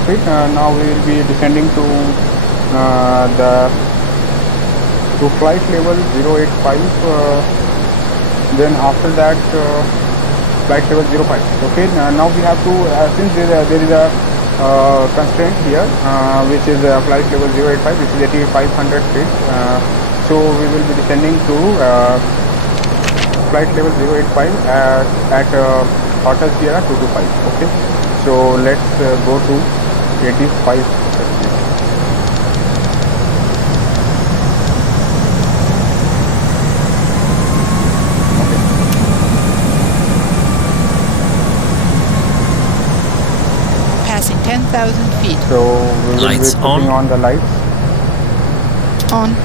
feet. Now we will be descending to the flight level 085. Then after that flight level 05. Okay. Now we have to since there is a constraint here, which is flight level 085, which is 8,500 feet. So we will be descending to flight level 085 at Hotel Sierra 225. Okay, so let's go to 85. Passing 10,000 feet. So we will Lights be putting on the lights. On.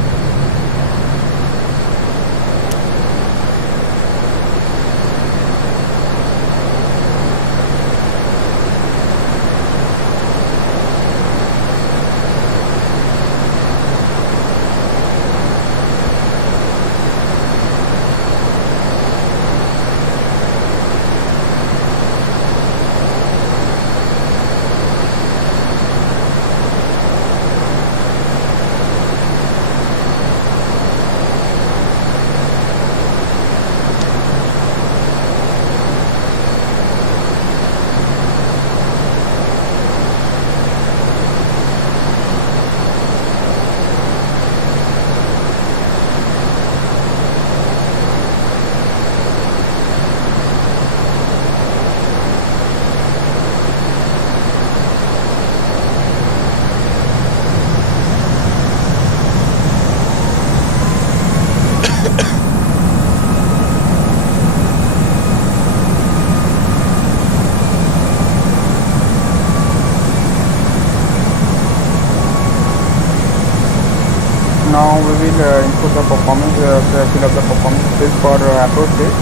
Now we will input the performance, fill up the performance list for approach stage.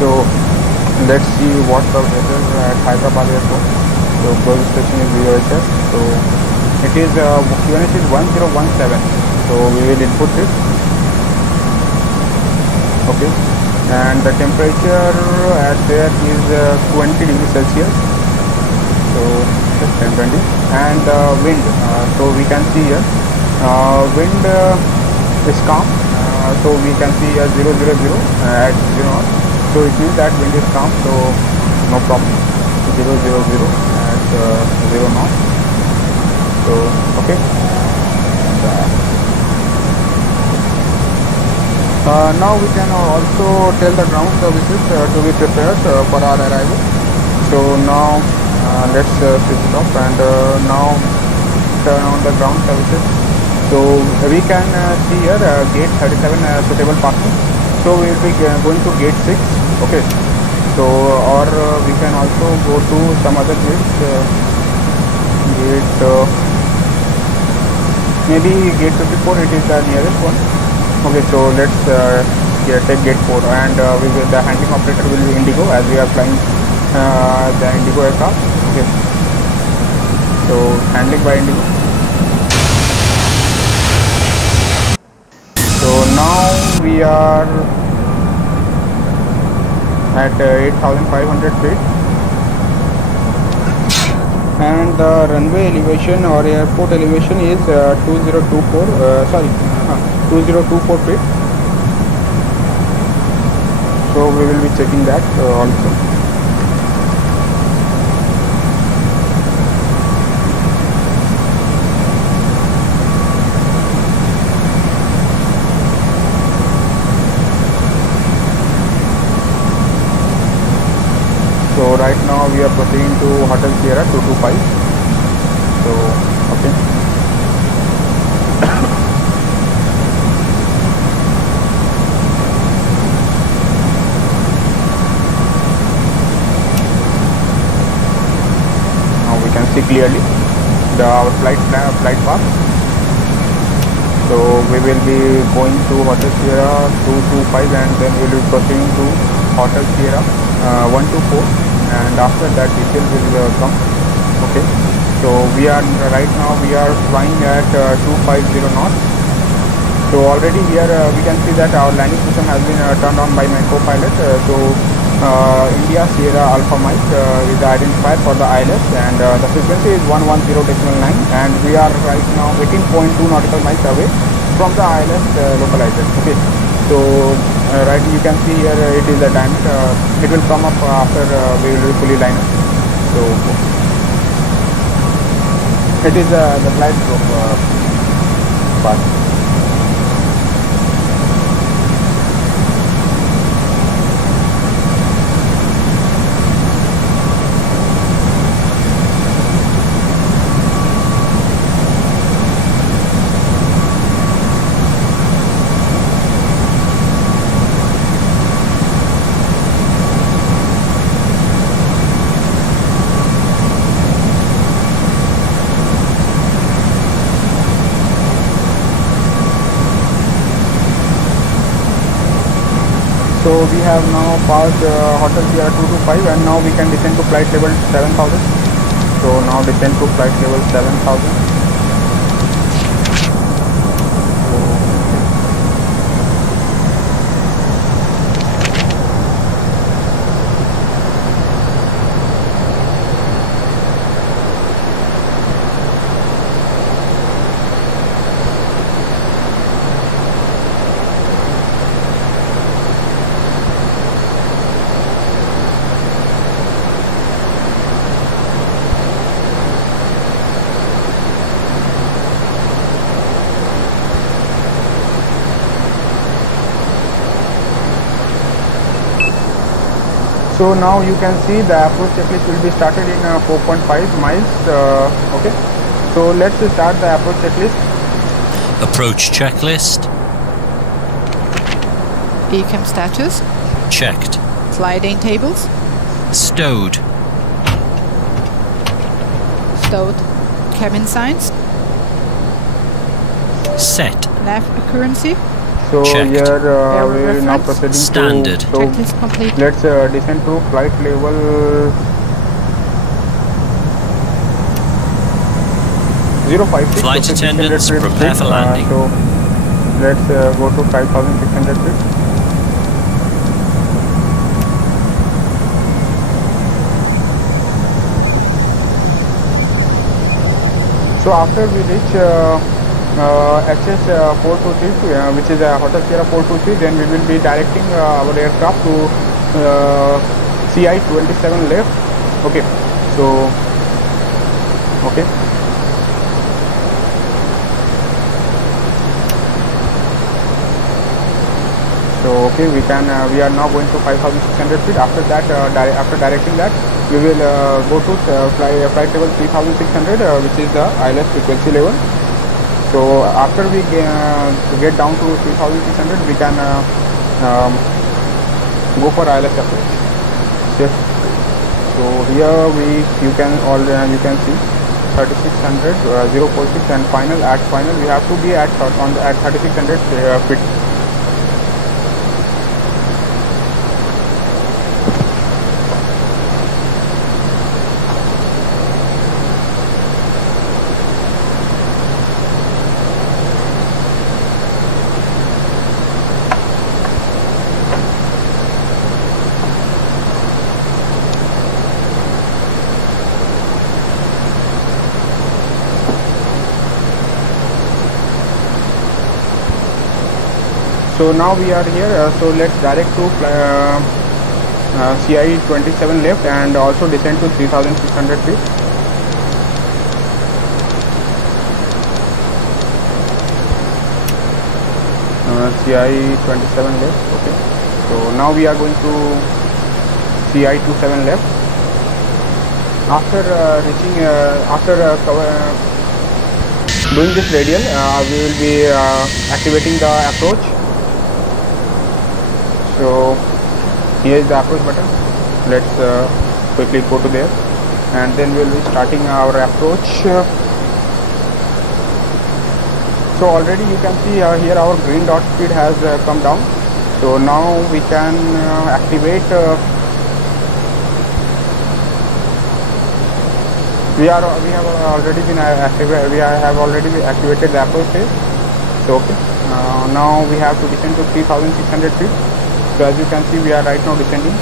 So let's see what the weather at Hyderabad airport. So close station is VOHF. So it is QNH is 1017. So we will input it. Okay, and the temperature at there is 20 degrees Celsius. So just 10-20, and wind. So we can see here. Wind is calm, so we can see 000 at 0 knots. So it means that wind is calm, so no problem. 000 at 0 knots. So okay. Now we can also tell the ground services to be prepared for our arrival. So now let's switch it off and now turn on the ground services. So we can see here gate 37 suitable parking. So we will be going to gate 6. Okay. So or we can also go to some other gates. Gate maybe gate 54. It is the nearest one. Okay. So let's take gate 4, and the handling operator will be Indigo, as we are flying the Indigo aircraft. Okay. So handling by Indigo. So now we are at 8,500 feet, and the runway elevation or airport elevation is 2024 feet. So we will be checking that also. So right now we are proceeding to Hotel Sierra 225. So okay. Now we can see clearly our flight path. So we will be going to Hotel Sierra 225, and then we will be proceeding to Hotel Sierra 124. And after that detail will come. Okay, so we are right now we are flying at 250 knots. So already here we can see that our landing system has been turned on by my co-pilot. So India Sierra Alpha Mike is identified for the ILS, and the frequency is 110.9, and we are right now 18.2 nautical miles away from the ILS localizer. Okay, so right, you can see here it is a diameter. It will come up after we will fully line up. So it is the glide slope part. So we have now passed Hotel Sierra 225, and now we can descend to flight level 7000. So now descend to flight level 7000. So now you can see the approach checklist will be started in 4.5 miles. Okay, so let's start the approach checklist. Approach checklist. Beacon status. Checked. Sliding tables. Stowed. Stowed. Cabin signs. Set. Nav accuracy. So Checked. here we Error are now reference. proceeding Standard. to, so Checklist complete. let's descend to flight level 056. Flight so attendants, 600 feet. prepare for landing. So let's go to 5600 feet. So after we reach HS 423, which is a Hotel Sierra 423, then we will be directing our aircraft to CI 27 left. Okay, so okay. So okay, we are now going to 5600 feet. After that, after directing that, we will go to flight level 3600, which is the ILS frequency level. So after we get down to 3600, we can go for ILS approach. Shift. So here you can see 3600, 046, and final. At final, we have to be at 3600 feet. So now we are here, so let's direct to CI 27 left and also descend to 3600 feet. CI 27 left, okay. So now we are going to CI 27 left. After reaching, doing this radial, we will be activating the approach. So here is the approach button. Let's quickly go to there, and then we will be starting our approach. So already you can see here our green dot speed has come down. So now we can activate. We have already been activated. We have already activated the approach phase. So okay. Now we have to descend to 3600 feet. So as you can see, we are right now descending.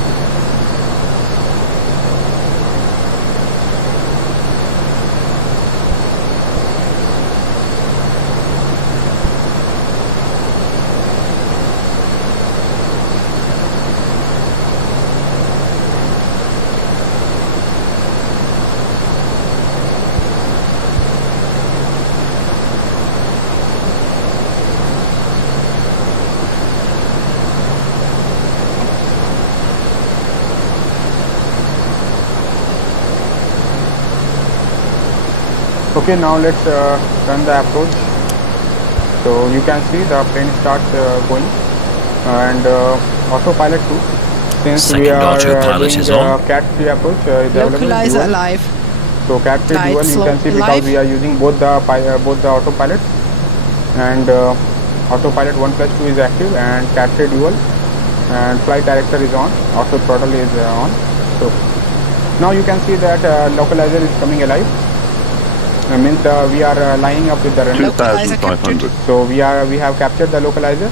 Okay, now let's run the approach. So you can see the plane starts going, and autopilot too. Since Second we are autopilot doing is on. Cat 3 approach is available Localizer dual. alive. So Cat 3 Guide dual you slow can see because alive. we are using both the autopilot, and autopilot 1+2 is active, and Cat 3 dual, and flight director is on, auto throttle is on. So now you can see that localizer is coming alive. Means we are lining up with the runway. Localizer captured. 2,500. So we have captured the localizer.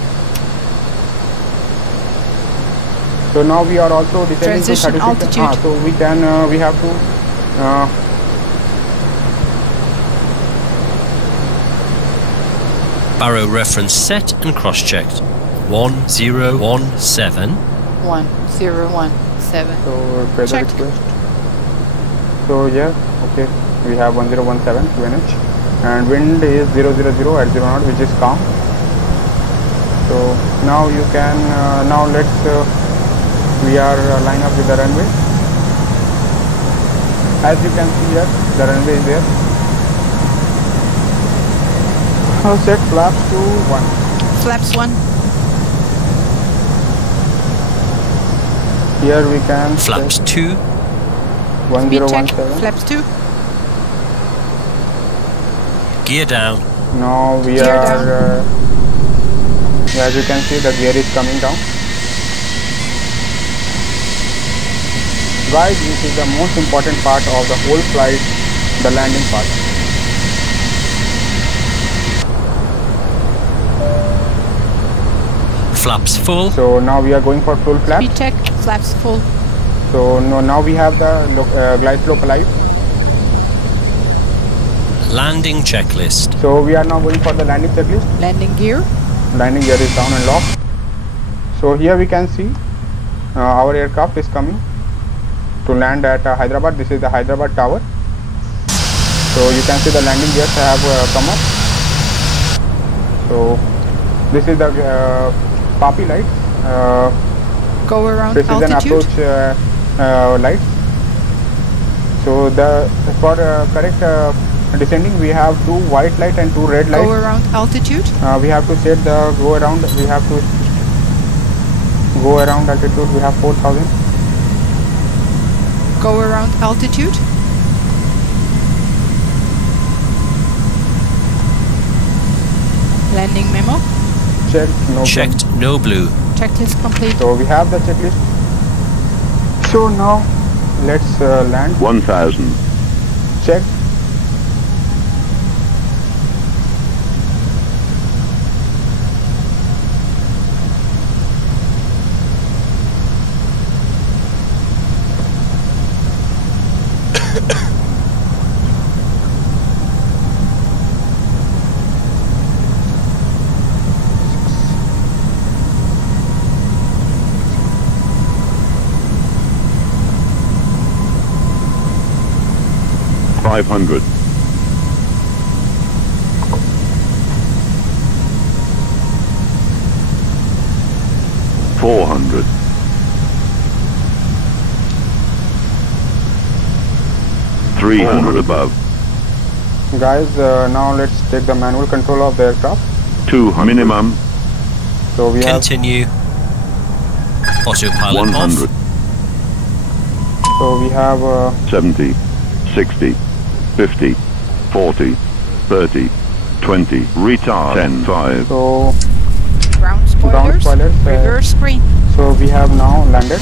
So now we are also descending to Transition 36. altitude. So we can we have to Barrow reference set and cross-checked. 1017. 1017. so further Checked. request. So yeah, okay, we have 1017 QNH, and wind is 000 at 0 knot, which is calm. So now you can now let's we are line up with the runway. As you can see here, the runway is there. Now set flaps to 1. Flaps 1. Here we can Flaps set 2. Speed check. 1017. Flaps 2. Gear down. Now we Gear are as you can see, the gear is coming down. Guys, this is the most important part of the whole flight, the landing part. Flaps full. So now we are going for full flap. Speed check. Flaps full. So now we have the glide slope alive. Landing checklist. So we are now going for the landing checklist. Landing gear. Landing gear is down and locked. So here we can see our aircraft is coming to land at Hyderabad. This is the Hyderabad tower. So you can see the landing gears have come up. So this is the PAPI light, Go around precision altitude. approach light. So for correct descending, we have 2 white light and 2 red lights. Go around altitude. We have to set the go around. We have to go around altitude. We have 4,000. Go around altitude. Landing memo. Checked. No Checked. No blue. Checklist complete. So we have the checklist. So now let's land. 1,000. Check. Five hundred. 400. 300 above. Guys, now let's take the manual control of the aircraft. 200 minimum. So we have. Continue. Autopilot 100. off. So we have 70, 60, 50, 40, 30, 20, retard 10, 5. so Ground spoilers. spoilers, Reverse screen. so we have now landed.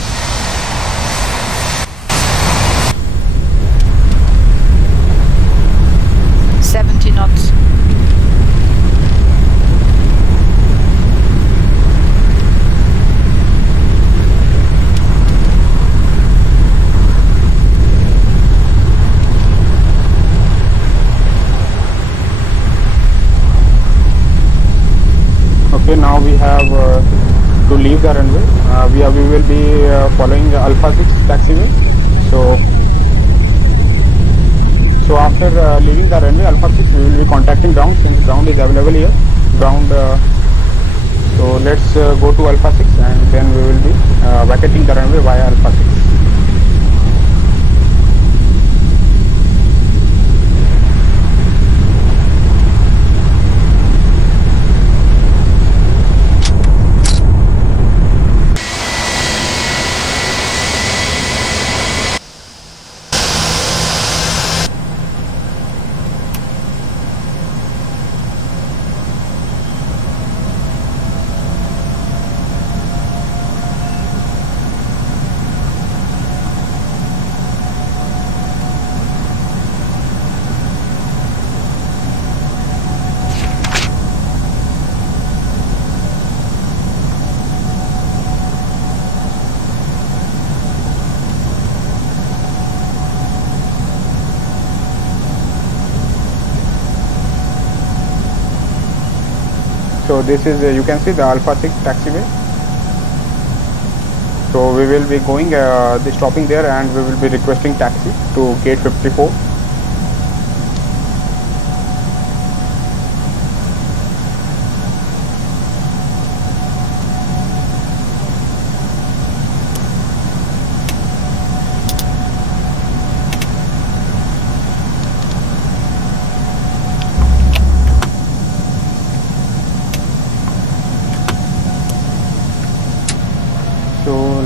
$70 knots. Okay, now we have to leave the runway. We will be following Alpha 6 taxiway. So after leaving the runway Alpha 6, we will be contacting ground since ground is available here. Ground. So let's go to Alpha 6 and then we will be vacating the runway via Alpha 6. So this is you can see the Alpha 6 taxiway. So we will be going stopping there, and we will be requesting taxi to gate 54.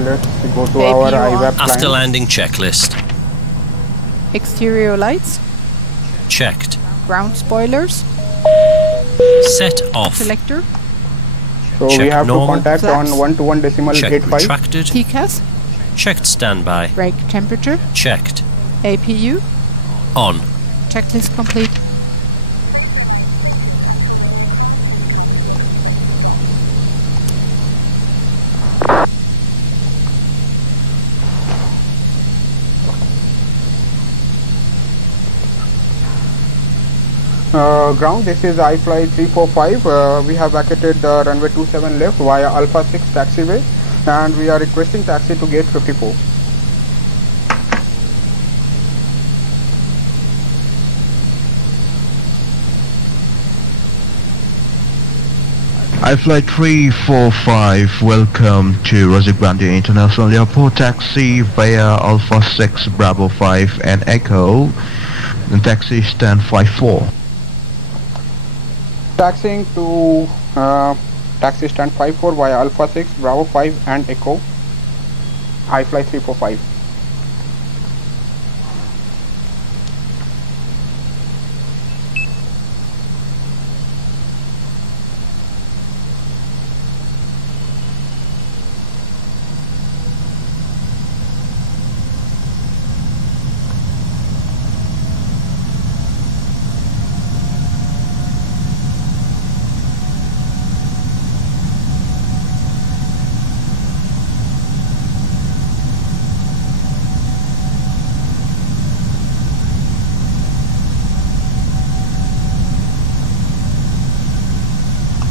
Let's go to our IVAO After client. landing checklist. Exterior lights. Checked. Ground spoilers. Set off. Selector. So we Check have normal. to contact Flaps. on 1-to-1 decimal Checked gate 5. retracted. TCAS. Checked standby. Brake temperature. Checked. APU. On. Checklist complete. Ground, this is iFly 345. We have vacated the runway 27 left via Alpha 6 taxiway, and we are requesting taxi to gate 54. iFly 345, welcome to Rosy Grande International Airport. Taxi via Alpha 6 Bravo 5 and Echo. The taxi stand 54. Taxiing to taxi stand 54 via Alpha 6 Bravo 5 and Echo, iFly 345.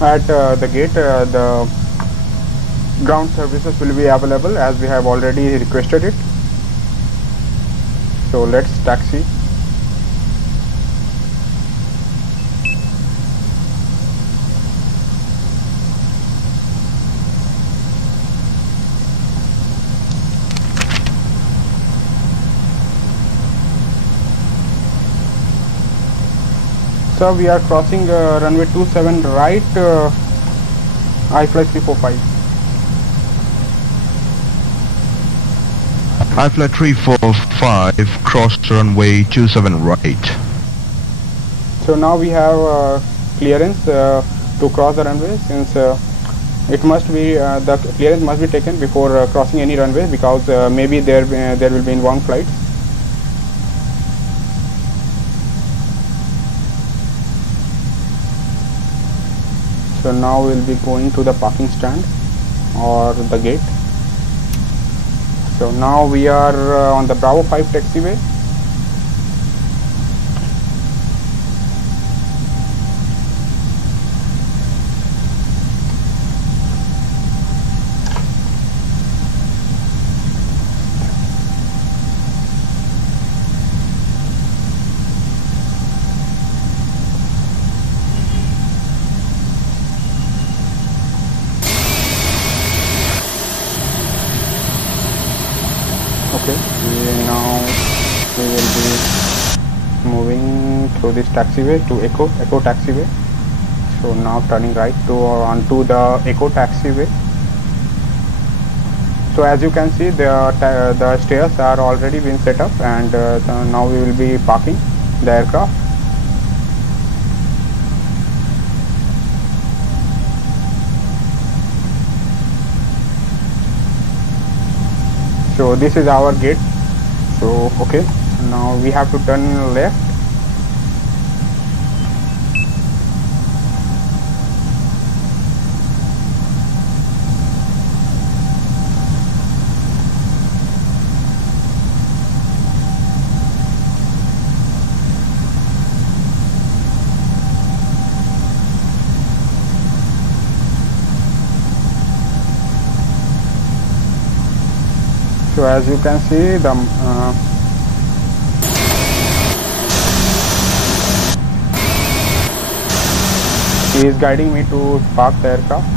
At the gate, the ground services will be available as we have already requested it. So let's taxi. So we are crossing runway 27 right, iFly 345. iFly 345, cross runway 27 right. So now we have clearance to cross the runway, since it must be the clearance must be taken before crossing any runway, because maybe there will be inbound flights. So now we'll be going to the parking stand or the gate. So now we are on the Bravo 5 taxiway. Okay, now we will be moving through this taxiway to Echo taxiway. So now turning right to onto the Echo taxiway. So as you can see, the stairs are already been set up, and now we will be parking the aircraft. So this is our gate. So okay, now we have to turn left. So as you can see, the he is guiding me to park the aircraft.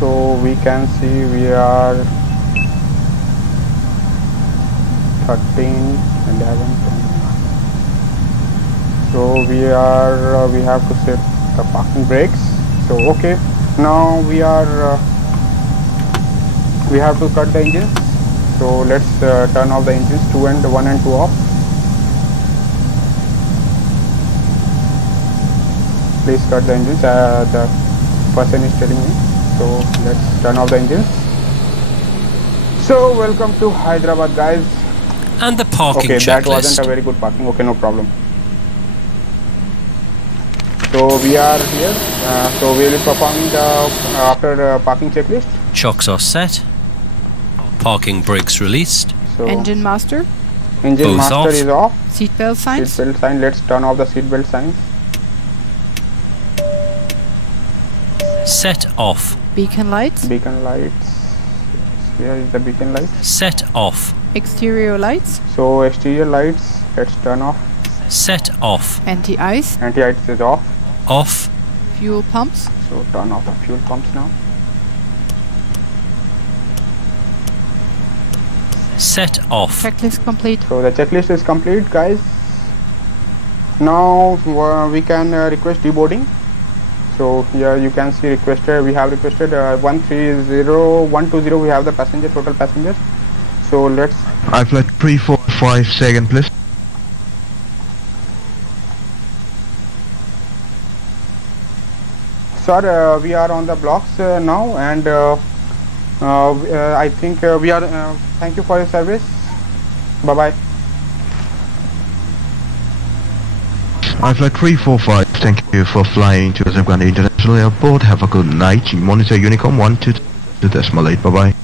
So we can see we are 13, 11, 10. So we have to set the parking brakes. So okay, now we have to cut the engines. So let's turn off the engines, 1 and 2 off. Please cut the engines, the person is telling me. So let's turn off the engines. So welcome to Hyderabad, guys. And the parking okay, checklist. That wasn't a very good parking. Okay, no problem. So we are here. So we will be performing the after parking checklist. Chocks are set. Parking brakes released. So Engine master. Engine Both master off. is off. Seatbelt signs. Seatbelt sign. Let's turn off the seatbelt signs. Set off. Beacon lights. Beacon lights. Where is the beacon lights? Set off. Exterior lights. So exterior lights. Let's turn off. Set off. Anti-ice. Anti-ice is off. Off. Fuel pumps. So turn off the fuel pumps now. Set off. Checklist complete. So the checklist is complete, guys. Now we can request deboarding. So here you can see requested. We have requested 130, we have the passenger, total passengers. So let's. I flight 345 second, please. Sir, we are on the blocks now, and I think we are. Thank you for your service. Bye bye. I flight 345. Thank you for flying to Hyderabad International Airport. Have a good night. Monitor Unicom 122 decimal 8. Bye bye.